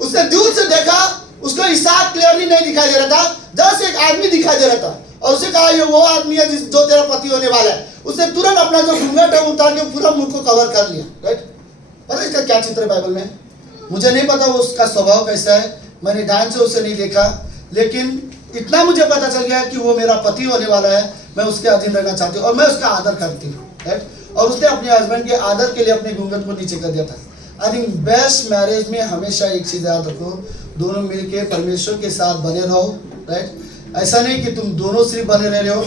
उसने दूर से देखा, उसको इसहाक क्लियरली नहीं दिखाई दे रहा था, जस्ट एक आदमी दिखाई दे रहा था, और उसे कहा ये वो आदमी है जो तेरा पति होने वाला है। उसने तुरंत अपना जो घूंघट है उतार के पूरा मुंह को कवर कर लिया, राइट। पता है इसका क्या चित्र है बाइबल में? मुझे नहीं पता वो उसका स्वभाव कैसा है, मैंने ध्यान से उसे नहीं देखा, लेकिन इतना मुझे पता चल गया कि वो मेरा पति होने वाला है, मैं उसके अधीन रहना चाहती हूँ और मैं उसका आदर करती हूँ, राइट। और उसने अपने हस्बैंड के आदर के लिए अपने घूंघट को नीचे कर दिया था। आई थिंक बेस्ट मैरिज में हमेशा एक चीज याद रखो, दोनों मिलके परमेश्वर के साथ बने रहो, राइट। ऐसा नहीं कि तुम दोनों सिर्फ बने रह रहे हो,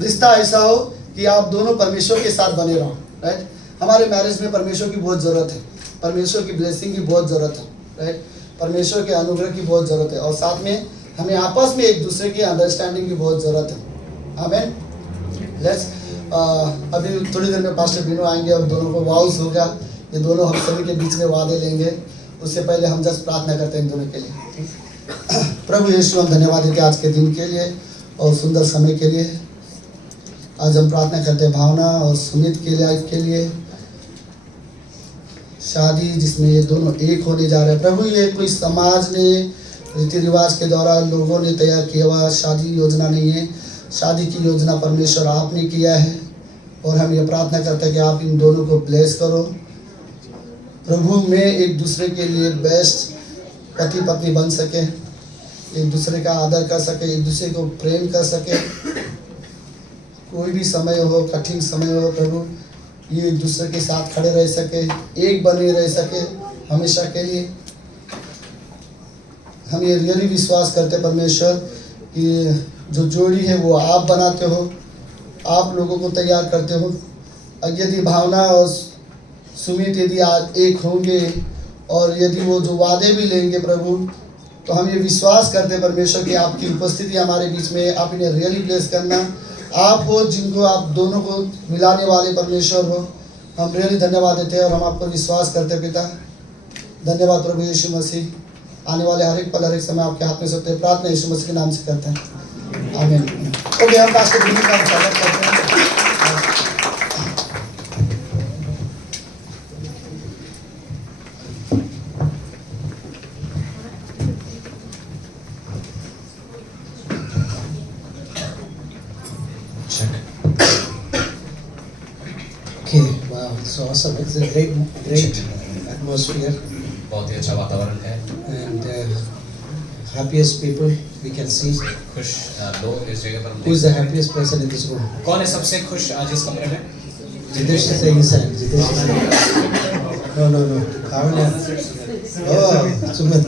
रिश्ता ऐसा हो कि आप दोनों परमेश्वर के साथ बने रहो, राइट। हमारे मैरिज में परमेश्वर की बहुत ज़रूरत है, परमेश्वर की ब्लेसिंग की बहुत ज़रूरत है, राइट। परमेश्वर के अनुग्रह की बहुत ज़रूरत है, और साथ में हमें आपस में एक दूसरे की अंडरस्टैंडिंग की बहुत ज़रूरत है। आमीन। लेट्स अभी थोड़ी देर में पास्टर बिनो आएंगे और दोनों को वाउस होगा, ये दोनों हम सभी के बीच में वादे लेंगे। उससे पहले हम जस्ट प्रार्थना करते हैं इन दोनों के लिए। प्रभु यीशु हम धन्यवाद देते हैं आज के दिन के लिए और सुंदर समय के लिए। आज हम प्रार्थना करते हैं भावना और सुमित के लिए शादी जिसमें ये दोनों एक होने जा रहे हैं। प्रभु ये कोई समाज ने रीति रिवाज के द्वारा लोगों ने तैयार किया हुआ शादी योजना नहीं है, शादी की योजना परमेश्वर आपने किया है। और हम ये प्रार्थना करते हैं कि आप इन दोनों को ब्लेस करो, प्रभु में एक दूसरे के लिए बेस्ट पति पत्नी बन सके, एक दूसरे का आदर कर सके, एक दूसरे को प्रेम कर सके। कोई भी समय हो, कठिन समय हो, प्रभु ये एक दूसरे के साथ खड़े रह सके, एक बने रह सके हमेशा के लिए। हम ये रियली विश्वास करते परमेश्वर कि जो जोड़ी है वो आप बनाते हो, आप लोगों को तैयार करते हो। यदि भावना और सुमित यदि आज एक होंगे और यदि वो जो वादे भी लेंगे प्रभु, तो हम ये विश्वास करते परमेश्वर कि आपकी उपस्थिति हमारे बीच में, आप इन्हें रियली ब्लेस करना। आप हो जिनको आप दोनों को मिलाने वाले परमेश्वर हो। हम रियली धन्यवाद देते हैं और हम आपको विश्वास करते पिता। धन्यवाद प्रभु यीशु मसीह। आने वाले हर एक पल हर एक समय आपके हाथ में सकते हैं। प्रार्थना यीशु मसीह के नाम से करते हैं, आमीन। ओके, हम पास्टर बिनू का स्वागत करते हैं। Okay, wow, it's awesome. It's a great atmosphere बहुत ही अच्छा वातावरण है। and happiest people we can see. खुश लोग इस जगह पर हम Who is the देख सकते happiest person in this room? हैं। कौन है सबसे खुश आज इस कमरे में? Jitesh is saying his hand. Jitesh is saying. No. Bhavana. Oh, Sumit.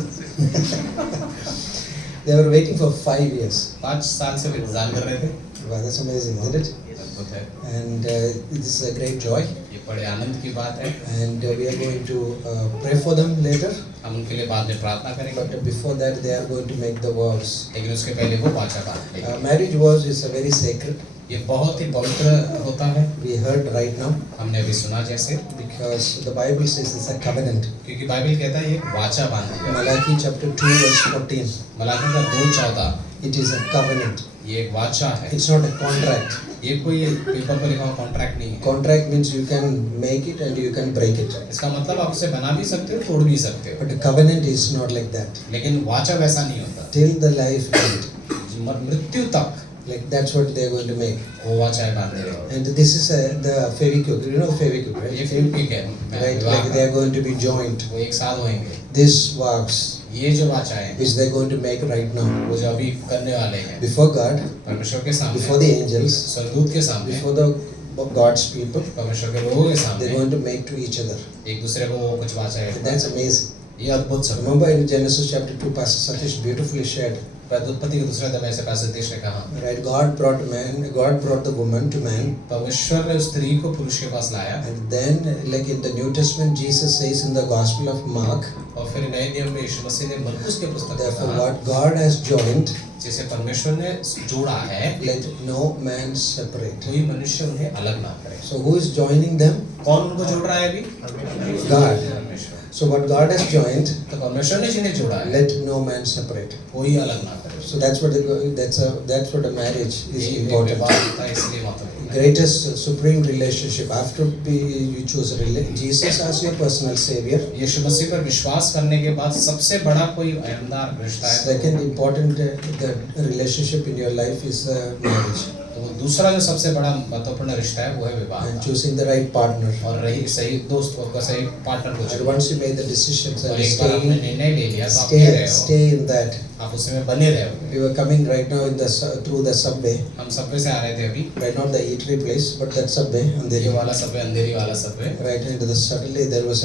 They were waiting for 5 years. 5 साल से वो इंतजार कर रहे थे। Wow, that's amazing, isn't it? अद्भुत है। And this is a great joy. ये बड़े आनंद की बात है। And we are going to pray for them later. हम उनके लिए बाद में प्रार्थना करेंगे। But before that, they are going to make the vows. लेकिन उसके पहले वो वाचा बांधेंगे। Marriage vows is a very sacred. ये बहुत ही पवित्र होता है। We heard right now हमने अभी सुना जैसे, because the Bible says it's a covenant. क्योंकि बाइबल कहता है ये वाचा बांधी है। Malachi chapter 2 verse 14. मलाकी का 2:14 It is a covenant. ये एक वाचा है। It's not a contract. ये कोई पेपर पर लिखा हुआ कॉन्ट्रैक्ट नहीं है। Contract means you can make it and you can break it. इसका मतलब आप उसे बना भी सकते हो, तोड़ भी सकते हो। But a covenant is not like that. लेकिन वाचा वैसा नहीं होता। Till the life end. मृत्यु तक Like that's what they are going to make. वो वाचा बांधे रहे। And this is the Fevikwik. You know Fevikwik, ये right? फिल्म की है। Right. Like they are going to be joined. वो एक साथ होंगे। This vows ये जो वाचा है, which they are going to make right now वो जो अभी करने वाले हैं, before God, परमेश्वर के सामने, before the angels, स्वर्गदूत के सामने, before the God's people, परमेश्वर के लोगों के they're सामने, going to make to each other. एक दूसरे को वो कुछ वाचा है। That's amazing. ये अद्भुत सब। Remember in Genesis chapter 2, Pastor Satish beautifully shared. उत्पत्ति के दूसरे अध्याय से पास सतीश ने कहा, Right, God brought the woman to man, परमेश्वर ने उस स्त्री को पुरुष के पास लाया। and then like in the New Testament, Jesus says in the Gospel of Mark, और फिर नए नियम में यीशु मसीह ने मरकुस के पुस्तक में therefore कहा, what God has joined, जिसे परमेश्वर ने जोड़ा है, let no man separate. कोई मनुष्य उन्हें अलग ना करे। So who is joining them? कौन उनको जोड़ रहा है अभी? God. परमेश्वर। So what God has joined, तो परमेश्वर ने जिन्हें जोड़ा है, let no man separate. कोई अलग ना करे। So that's what a marriage is ये important. विवाह होता है, इसलिए महत्वपूर्ण है। Greatest supreme relationship after you choose Jesus as your personal savior. यीशु मसीह पर विश्वास करने के बाद सबसे बड़ा कोई ईमानदार रिश्ता है। Second important the relationship in your life is marriage. तो दूसरा जो सबसे बड़ा महत्वपूर्ण रिश्ता है वो है विवाह And का। choosing the right partner. और रही सही दोस्त और सही पार्टनर को And चुनना। once you made the decisions और and एक बार आपने निर्णय ले लिया तो आप कह रहे हो, stay in that. आप उसमें बने रहे We were coming right now in the through the subway. हो। हम सबवे से आ रहे थे अभी, Right, not the eatery place, but that subway. And ये then वाला सबवे, अंधेरी वाला Subway, right into the suddenly there was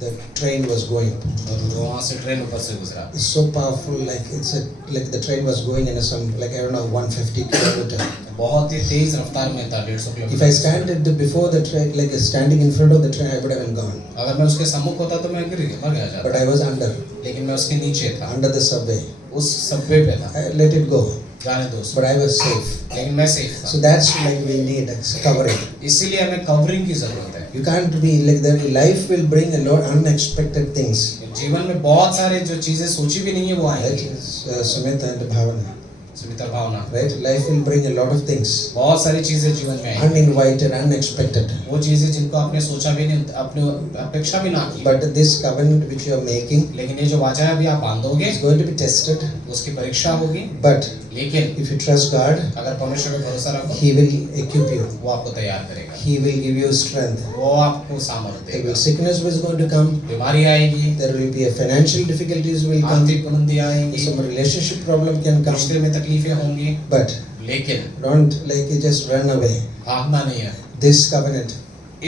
the train was going. और वहाँ से ट्रेन ऊपर से गुजरा। It's so powerful, like the train was going in some like I don't know 150 kilometer. बहुत ही तेज रफ्तार में था, 150 If I kilometre. stand at before the train, like standing in front of the train, I would have been gone. अगर मैं उसके सम्मुख होता तो मैं गिर गया, मर गया But जाता। I was under लेकिन मैं उसके नीचे था, the subway. उस सबवे पे था। I let it go, जाने दो उसको। but I was safe. लेकिन मैं सेफ So था। that's like we need covering. इसीलिए हमें कवरिंग की जरूरत है। You can't be like that. Life will bring a lot unexpected things. जीवन में बहुत सारे जो चीजें सोची भी नहीं है वो That आएंगी। is Sumita and Bhavana. Sumita Bhavna, Right? Life will bring a lot of things. बहुत सारी चीजें जीवन में आएंगी। Uninvited, unexpected. वो चीजें जिनको आपने सोचा भी नहीं, अपने अपेक्षा भी ना की। But this covenant which you are making लेकिन ये जो वाचा है अभी आप बांधोगे, is going to be tested. उसकी परीक्षा होगी, But लेकिन if you trust God, अगर परमेश्वर पे भरोसा रखो, He will equip you. वो आपको तैयार करेगा, He will give you strength. वो आपको सामर्थ्य There देगा। will sickness was going to come. बीमारी आएगी, There will be a financial difficulties will come. आर्थिक बुलंदियां आएंगी, Some relationship problem can come. रिश्ते में तकलीफें होंगी, But लेकिन don't like you just run away. भागना नहीं है। This covenant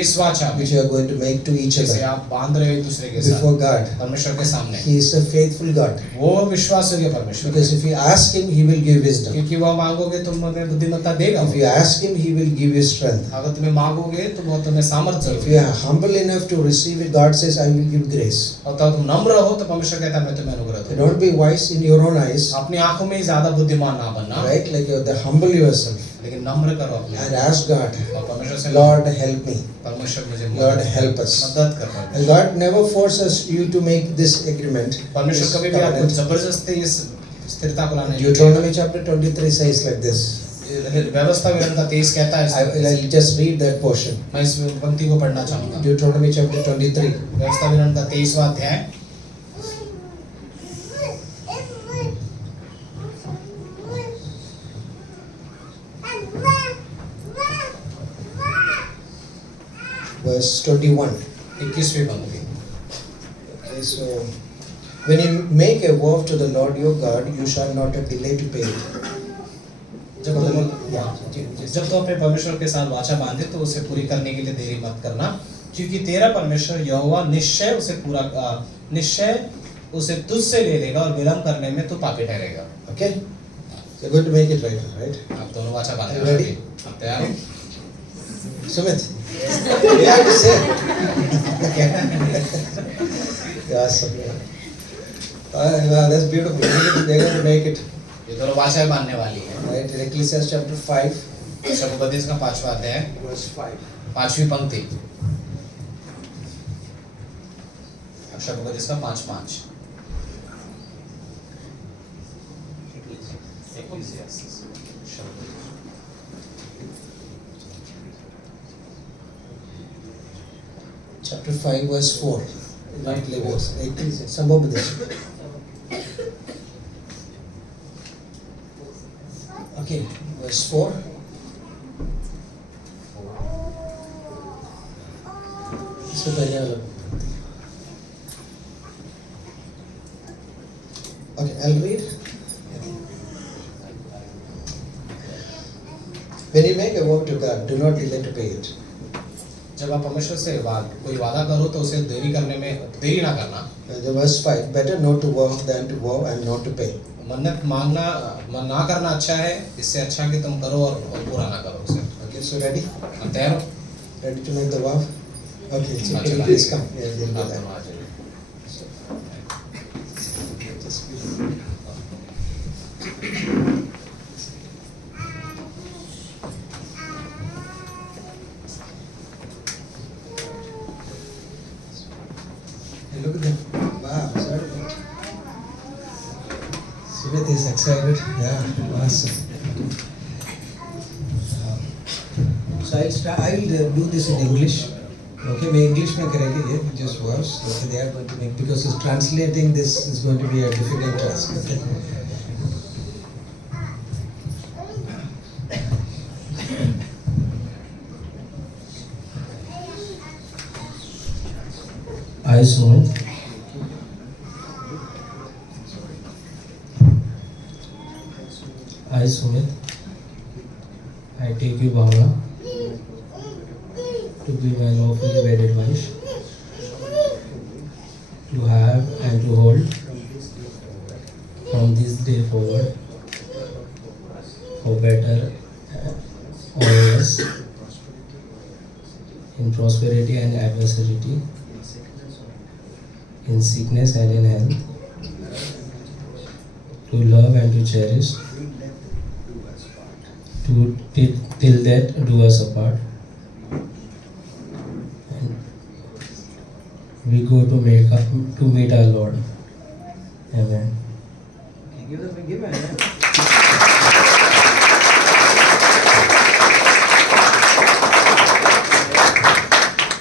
इस वाचा which you are going to make to each जिसे other आप बांध रहे हो एक दूसरे के साथ before God, परमेश्वर के सामने, He is a faithful God. वो विश्वास योग्य परमेश्वर है। Because if you ask Him, He will give wisdom. क्योंकि वो मांगोगे तुम हमें बुद्धिमत्ता देगा, If you ask Him, He will give you strength. अगर तुम्हें मांगोगे तो वो तुम्हें सामर्थ्य If जरूर you are humble enough to receive it, God says, I will give grace. और तब तुम नम्र हो तो परमेश्वर कहता है मैं तुम्हें अनुग्रह So दूंगा। don't be wise in your own eyes, अपनी आंखों में ही ज्यादा बुद्धिमान ना बनना, right? Like humble yourself लेकिन नम्र करो अपने and ask God, और परमेश्वर से Lord, help me. परमेश्वर मुझे Lord, help us. मदद कर परमेश्वर। And God never forces you to make this agreement. परमेश्वर this कभी भी आपको covenant. जबरदस्ती इस स्थिरता को लाने Deuteronomy chapter 23 says like this. व्यवस्था विवरण का 23 कहता है, I'll just read that portion. मैं इस पंक्ति को पढ़ना चाहूंगा। Deuteronomy chapter 23. व्यवस्था विवरण का 23वां अध्याय, Verse 21. 21वीं पंक्ति। Okay, so when you make a vow to the Lord your God, you shall not delay to pay it. जब तो अपने परमेश्वर के साथ वाचा बांधे तो उसे पूरी करने के लिए देरी मत करना, क्योंकि तेरा परमेश्वर यहोवा निश्चय उसे तुझसे ले लेगा और विलंब करने में तू पापी ठहरेगा। Okay? So you're going to make it right now, right? आप दोनों वाचा बांधे Are you ready? आप तैयार हो? Sumit, you have to say. Awesome. Wow, that's beautiful. They're going to make it. ये दोनों वाचा बांधने वाली है। Right? In Ecclesiastes chapter 5, शबोपदेश का 5वां अध्याय, verse 5. 5वीं पंक्ति। शबोपदेश का 5:5। Chapter 5, verse 4. Not Leviticus. Ecclesiastes. Sambhabadesh. Okay, verse 4. इसको पहले वाला. Okay, I'll read. When you make a vow to God, do not delay to pay it. जब आप परमेश्वर से कोई वादा करो तो उसे देरी ना करना। The verse 5, better not to vow than to vow and not to pay. मन्नत मांगना ना करना अच्छा है, इससे अच्छा कि तुम करो और पूरा ना करो उसे। Okay, so ready? आप तैयार हो? Ready to make the vow? Okay, so हाँ, can you चला please लेंगे। come? Yeah, we'll do आप that. दोनों आ जाइए। Just be- Hey, look at them. Wow, sorry. Sumit is excited. Yeah, awesome. So I will do this in English. Okay, मैं English में करेंगे ये just words. Okay, they are going to make because it's translating this is going to be a difficult task. Okay. I, Sumit, I take you, Bhavna, to be my lawfully wedded wife, to have and to hold from this day forward, for better or worse, in prosperity and adversity, in sickness and in health, to love and to cherish, to till death do us apart. And we go to meet our Lord. Amen.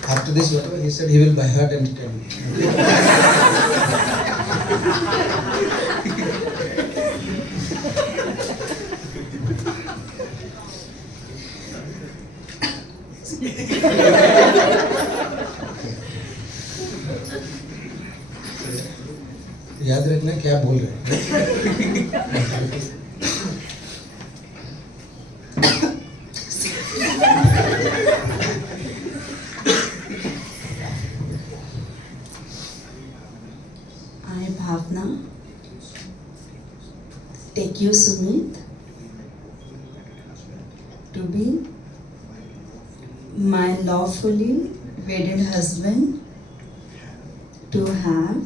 After this, whatever he said, he will by heart and tell you. याद रखना क्या बोल रहे हैं। I, Bhavna, take you, Sumit, to be my lawfully wedded husband, to have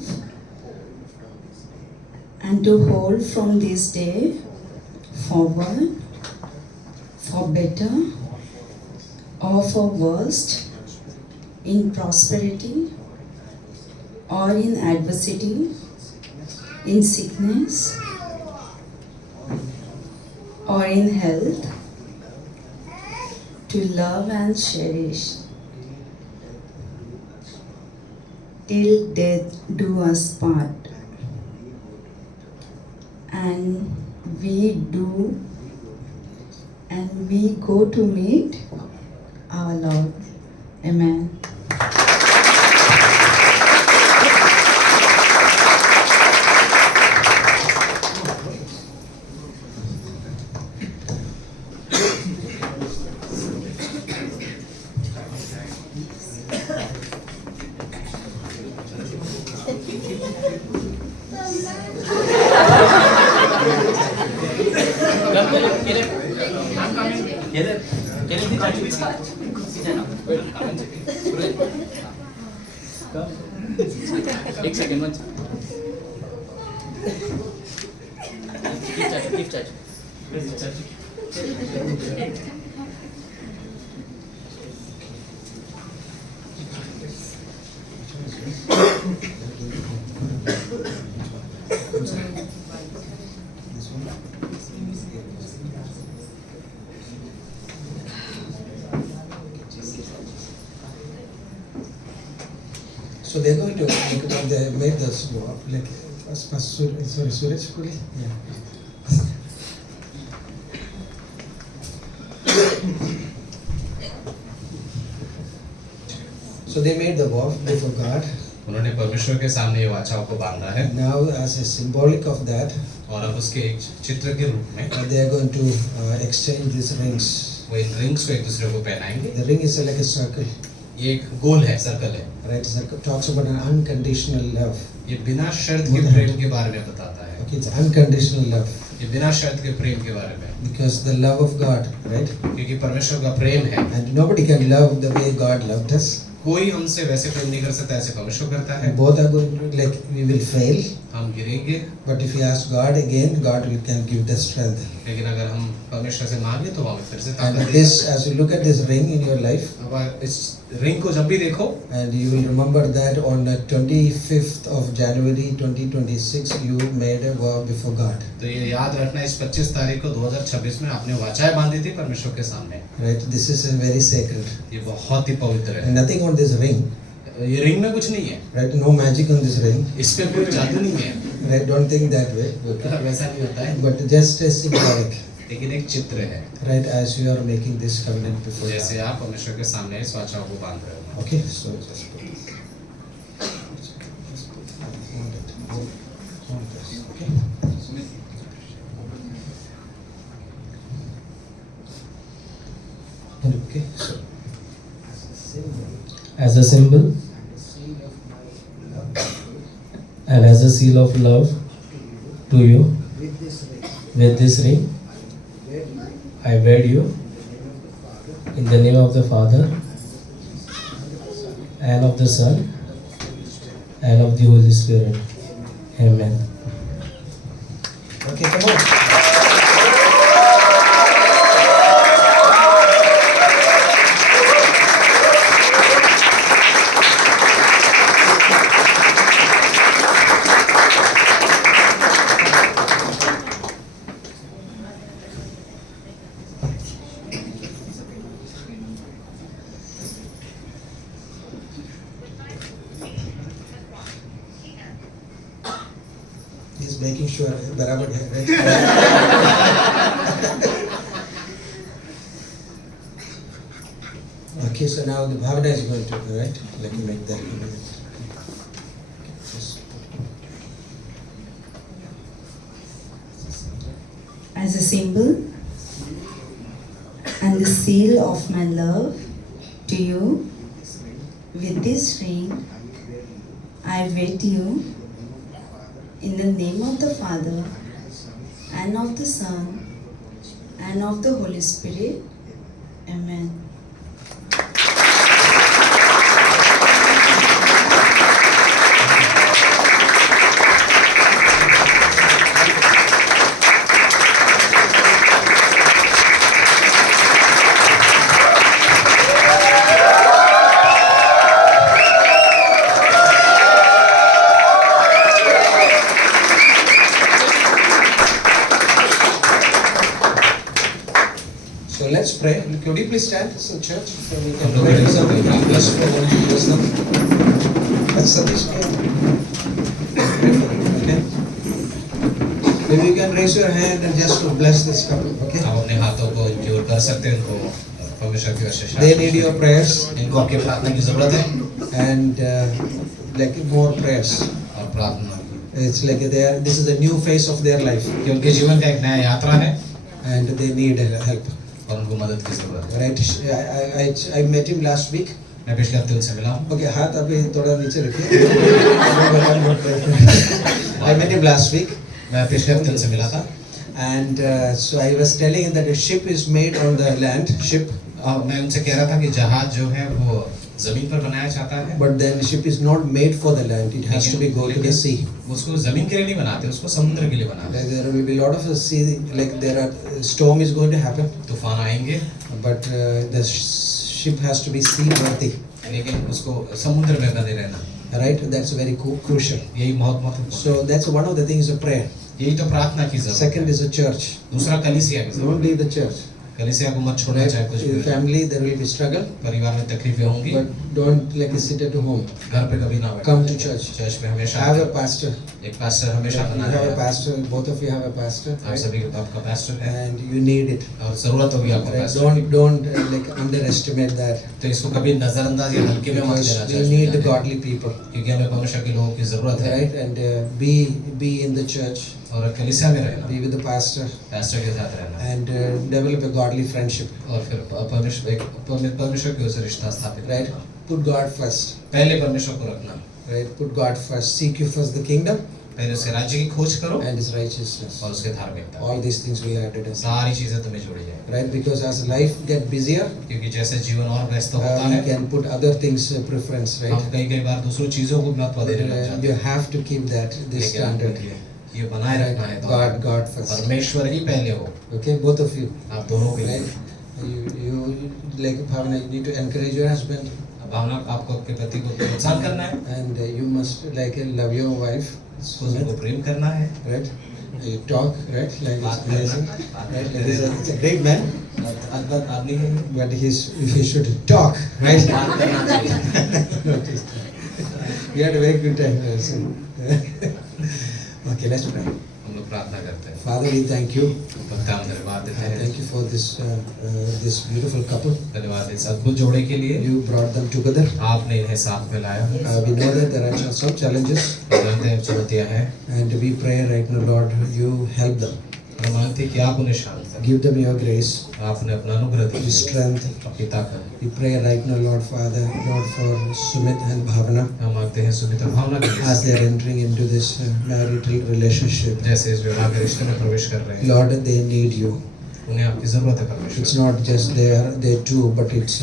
and to hold from this day forward, for better or for worst, in prosperity or in adversity, in sickness or in health, to love and cherish till death do us part. And we go to meet our Lord. Amen. एक second one gift charge So they're going to they made the swap like sorry Suraj fully yeah. So they made the vow before God. उन्होंने परमेश्वर के सामने ये वाचाओं को बांधा है Now as a symbolic of that, और अब उसके एक चित्र के रूप में they are going to exchange these rings. वो इन रिंग्स को एक दूसरे को पहनाएंगे। The ring is like a circle. ये एक गोल है, सर्कल है। Right, circle talks about an unconditional love. ये बिना शर्त के प्रेम के बारे में बताता है। Okay, it's unconditional love. ये बिना शर्त के प्रेम के बारे में। Because the love of God, right? क्योंकि परमेश्वर का प्रेम है। And nobody can love the way God loved us. कोई हमसे वैसे प्रेम नहीं कर सकता ऐसे परमेश्वर करता है। Both are going to like we will fail. हम गिरेंगे। But if you ask God again, God can give the strength. लेकिन अगर हम परमेश्वर से मांगे तो वहाँ फिर से And ताकत this, देगा। as you look at this ring in your life, अब इस रिंग को जब भी देखो, and you will remember that on the 25th of January 2026, you made a vow before God. तो ये याद रखना इस 25 तारीख को 2026 में आपने वाचाएं बांधी थी परमेश्वर के सामने। Right? This is a very sacred. ये बहुत ही पवित्र है। And nothing on this ring. ये रिंग में कुछ नहीं है। Right? No magic on this ring. इस पे कोई जादू नहीं है। Right? Don't think that way. Okay. वैसा नहीं होता है। But just a symbolic. लेकिन एक चित्र है। Right? As you are making this covenant before जैसे God. आप परमेश्वर के सामने इस वाचाओं को बांध रहे हो। Okay. So just put this. Hold it. Hold this. Okay. Okay. So. As a symbol and as a seal of love to you, with this ring, I wed you in the name of the Father and of the Son and of the Holy Spirit. Amen. Okay, come on. He's making sure बराबर है, right? Okay, so now the Bhavana is going to, right? Let me make that. As a symbol and the seal of my love to you, with this ring, I wed you in the name of the Father and of the Son and of the Holy Spirit. Amen. So let's pray. Could you please stand, so church, so we can हम लोग pray ready for हैं? something. Bless for all the wisdom. That's Satish. Pray for them, okay? Maybe you can raise your hand and just to bless this couple, okay? आप अपने हाथों को इनकी ओर कर सकते हैं, उनको परमेश्वर की आशीष। They need your prayers इनको आपकी प्रार्थना की जरूरत है and like more prayers. और प्रार्थना It's like they are, this is a new phase of their life कि उनके जीवन का एक नया यात्रा है and they need help. और उनको मदद की जरूरत है। Right? I met him last week. मैं पिछले हफ्ते उनसे मिला हूँ। Okay, हाथ अभी थोड़ा नीचे रखिए. I met him last week. मैं पिछले हफ्ते उनसे मिला था And so I was telling him that a ship is made on the land, ship, और मैं उनसे कह रहा था कि जहाज जो है वो जमीन पर बनाया जाता है, but then ship is not made for the land. It has to be go to the sea. उसको जमीन के लिए नहीं बनाते, उसको समुद्र के लिए बनाते हैं। There will be a lot of sea, like there are storm is going to happen, तूफान आएंगे, but the ship has to be seaworthy, लेकिन उसको समुद्र में बने रहना, right? That's very crucial. यही बहुत महत्वपूर्ण। So that's one of the things of prayer. यही तो प्रार्थना की जरूरत Second है। is a church. दूसरा कलीसिया की जरूरत Don't leave the church. है। कलीसिया को मत छोड़ना, Right? चाहे कुछ भी In हो जाए। family there will be struggle, परिवार में तकलीफें होंगी, but don't like sit at home. घर पे कभी ना बैठो। Come to church. चर्च में हमेशा Have a pastor. एक पास्टर हमेशा You बना have a रहेगा। pastor. Both of you have a pastor, आप right? सभी को आपका पास्टर है And you need it. और जरूरत होगी आपको Right? पास्टर की। Don't like underestimate that. तो इसको कभी नजरअंदाज या हल्के में मत Because लेना we चाहिए, need godly people, क्योंकि हमें परमेश्वर के लोगों की जरूरत है। right? And be in the church, और कलीसिया में रहना, be with the pastor, pastor के साथ रहना and develop a godly friendship, और फिर परमेश्वर की ओर से रिश्ता स्थापित right? करना। Put God first, पहले परमेश्वर को रखना, right? Put God first. Seek you first the kingdom पहले उसके राज्य की खोज करो and His righteousness. और उसके धार्मिकता, All these things will add it, सारी चीजें तुम्हें जोड़ी जाएंगी। right? Because as life get busier, क्योंकि जैसे जीवन और व्यस्त होता we है, can put other things preference, right? हम कई बार दूसरों चीजों को महत्व But, देने लग जाते you हैं। have to keep that this लेकिन standard, आपको ये बनाए रखना है, तो God first. परमेश्वर ही पहले हो, Okay, both of you, आप दोनों के लिए। right? You like Bhavana, you need to encourage your husband, भावना आपको आपके पति को प्रोत्साहन करना है, and you must like love your wife, उसको प्रेम करना है, right? You talk, right? Like बात it's amazing, करना, right? Like it's a great man, अद्भुत आदमी है, but he should talk, right? बात करना चाहिए। We had a very good time. So. Okay, let's pray. हम लोग प्रार्थना करते हैं। Father, we thank you. भक्ता हम धन्यवाद देते I हैं, thank you for this beautiful couple. धन्यवाद इस अद्भुत जोड़े के लिए। You brought them together. आपने इन्हें साथ में लाया। We know that there are some challenges, जानते हैं चुनौतियां हैं, and we pray right now, Lord, you help them. हम मांगते हैं कि आप उन्हें शांत करें, Give them your grace, आपने अपना अनुग्रह your दीजिए, strength. अपनी ताकत। We pray right now, Lord Father, Lord, for Sumit and Bhavana हम मांगते हैं सुमित और भावना के as they लिए, are entering into this marital relationship. जैसे इस विवाह के रिश्ते में प्रवेश कर रहे हैं, Lord, they need you. उन्हें आपकी जरूरत है It's परमेश्वर। not just they two, but it's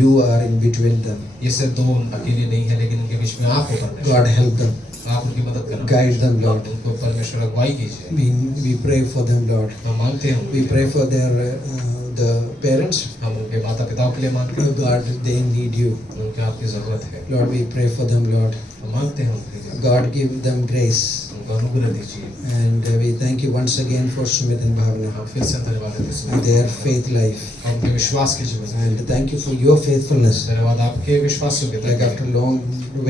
you are in between them. ये सिर्फ दो अकेले नहीं है, लेकिन उनके बीच में आप हो परमेश्वर। God, help them. आप उनकी मदद करना, Guide them, Lord. उनको परमेश्वर अगुवाई कीजिए। We pray for them, Lord. हम मांगते हैं, We pray for the parents. हम उनके माता पिताओं के लिए मांगते हैं, God, they need you. उनके आपकी जरूरत है। Lord, we pray for them, Lord. हम मांगते हैं उनके लिए, God, give them grace. उनको अनुग्रह दीजिए। And we thank you once again for Sumit and Bhavana हम फिर से धन्यवाद देते हैं and their faith life. और उनके विश्वास की जीवन, And thank you for your faithfulness. धन्यवाद आपके विश्वास योग्यता Like के after लिए, long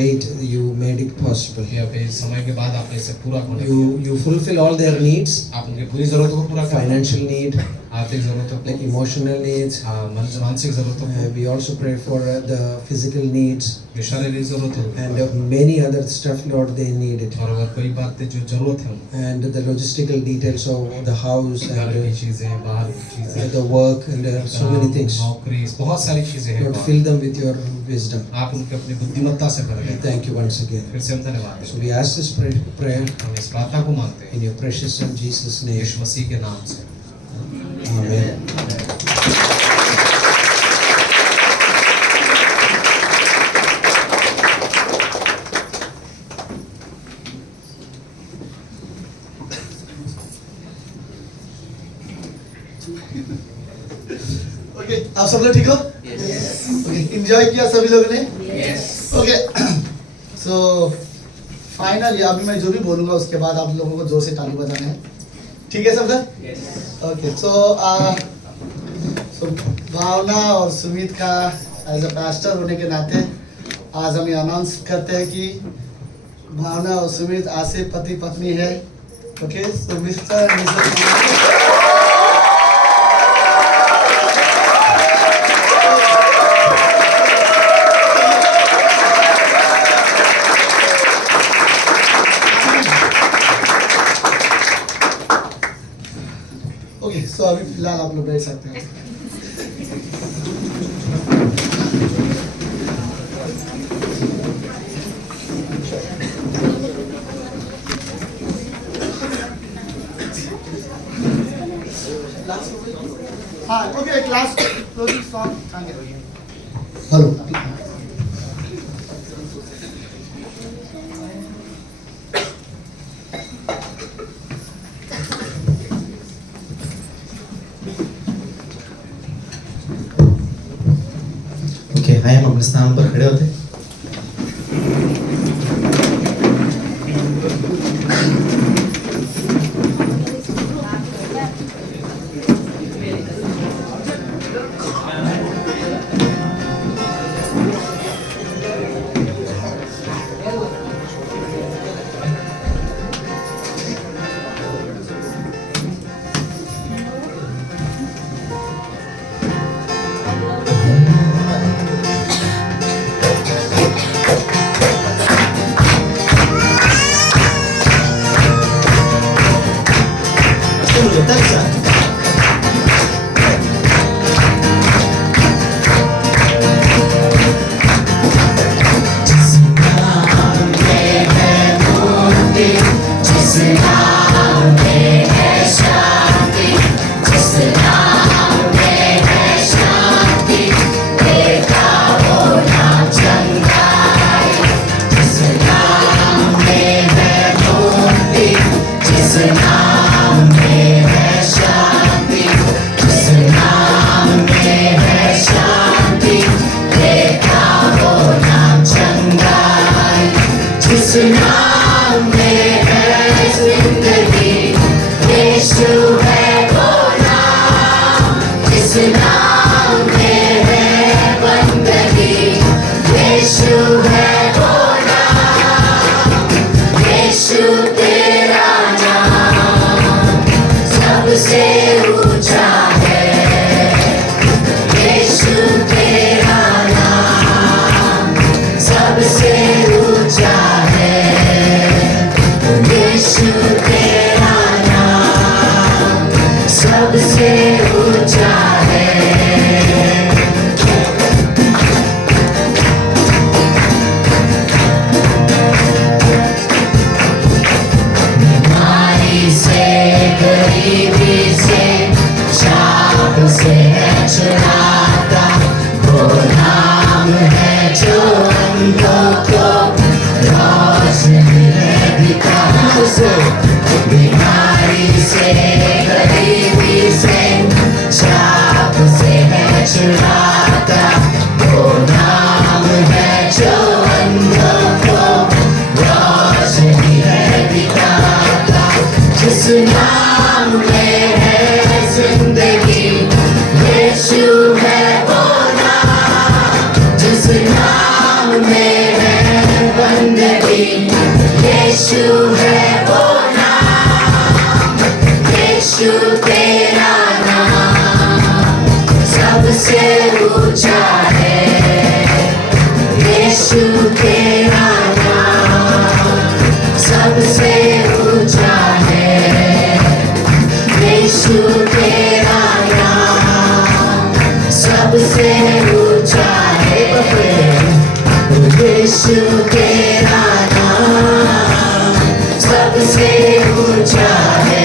wait, you made it possible. कि आप इस समय के बाद आपने इसे पूरा होने दिया। You fulfill all their needs, आप उनकी पूरी जरूरतों को पूरा करना, financial need, आर्थिक जरूरतों like emotional needs. मानसिक जरूरतों को, We also pray for the physical needs शारीरिक जरूरतों को, and many other stuff, Lord, they need it. और अगर कोई बातें जो जरूरत है उनको, And the logistical details of the house घर की and चीजें, बाहर की चीजें, the work and so many things. नौकरी, बहुत सारी चीजें हैं। Lord, fill them with your wisdom. आप उनके अपनी बुद्धिमत्ता से भर लें। Thank you once again. फिर से हम धन्यवाद So देते we ask this prayer हैं। हम इस प्रार्थना को मांगते हैं in your precious Son Jesus' name. यीशु मसीह के नाम से। Amen. ओके, आप सब लोग ठीक हो? ओके, एंजॉय किया सभी लोगों ने? ओके, सो फाइनली अभी मैं जो भी बोलूँगा उसके बाद आप लोगों को जोर से ताली बजाना है, ठीक है सबका? ओके, सो भावना और सुमित का एज अ पास्टर होने के नाते आज हम ये अनाउंस करते हैं कि भावना और सुमित आज से पति पत्नी है। ओके, सो मिस्टर ओके, सो अभी फिलहाल आप लोग बैठ सकते हैं। हाँ, okay, class closing song hello. Okay, आइए हम अपने स्थान पर खड़े होते हैं। तेरा नाम सबसे ऊंचा है यीशु तेरा नाम, सबसे ऊंचा है यीशु तेरा नाम, सबसे ऊंचा है यीशु तेरा नाम, सबसे ऊंचा है।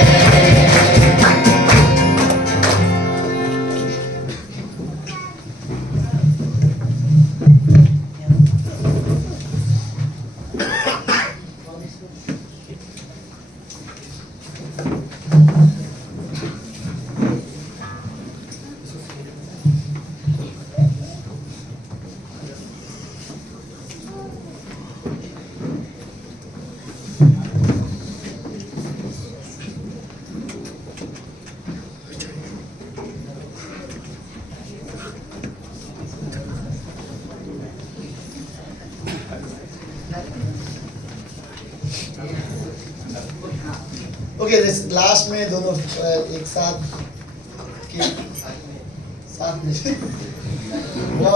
ओके, लास्ट में दोनों एक साथ के साथ में 1 2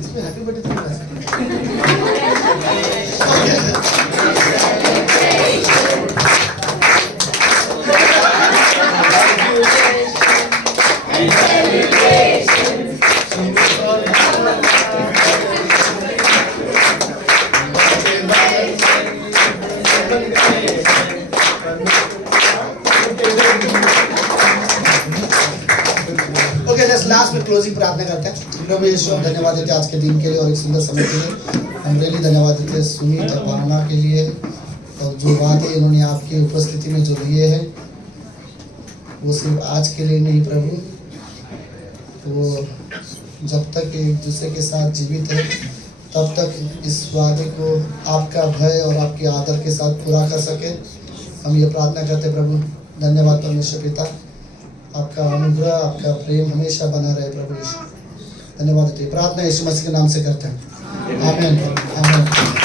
इसमें happy birthday okay, just last में क्लोजिंग प्रार्थना करते हैं। प्रभु यीशु, हम धन्यवाद देते हैं आज के दिन के लिए और एक सुंदर समय के लिए। हम रियली धन्यवाद देते हैं सुमित और भावना के लिए, और जो बातें इन्होंने आपकी उपस्थिति में जो दिए हैं वो सिर्फ आज के लिए नहीं प्रभु, वो जब तक एक दूसरे के साथ जीवित है तब तक इस वादे को आपका भय और आपके आदर के साथ पूरा कर सके। हम ये प्रार्थना करते हैं प्रभु। धन्यवाद परमेश्वर पिता, आपका अनुग्रह, आपका प्रेम हमेशा बना रहे प्रभु यीशु। धन्यवाद देते हैं। प्रार्थना यीशु मसीह के नाम से करते हैं। आमीन आमीन।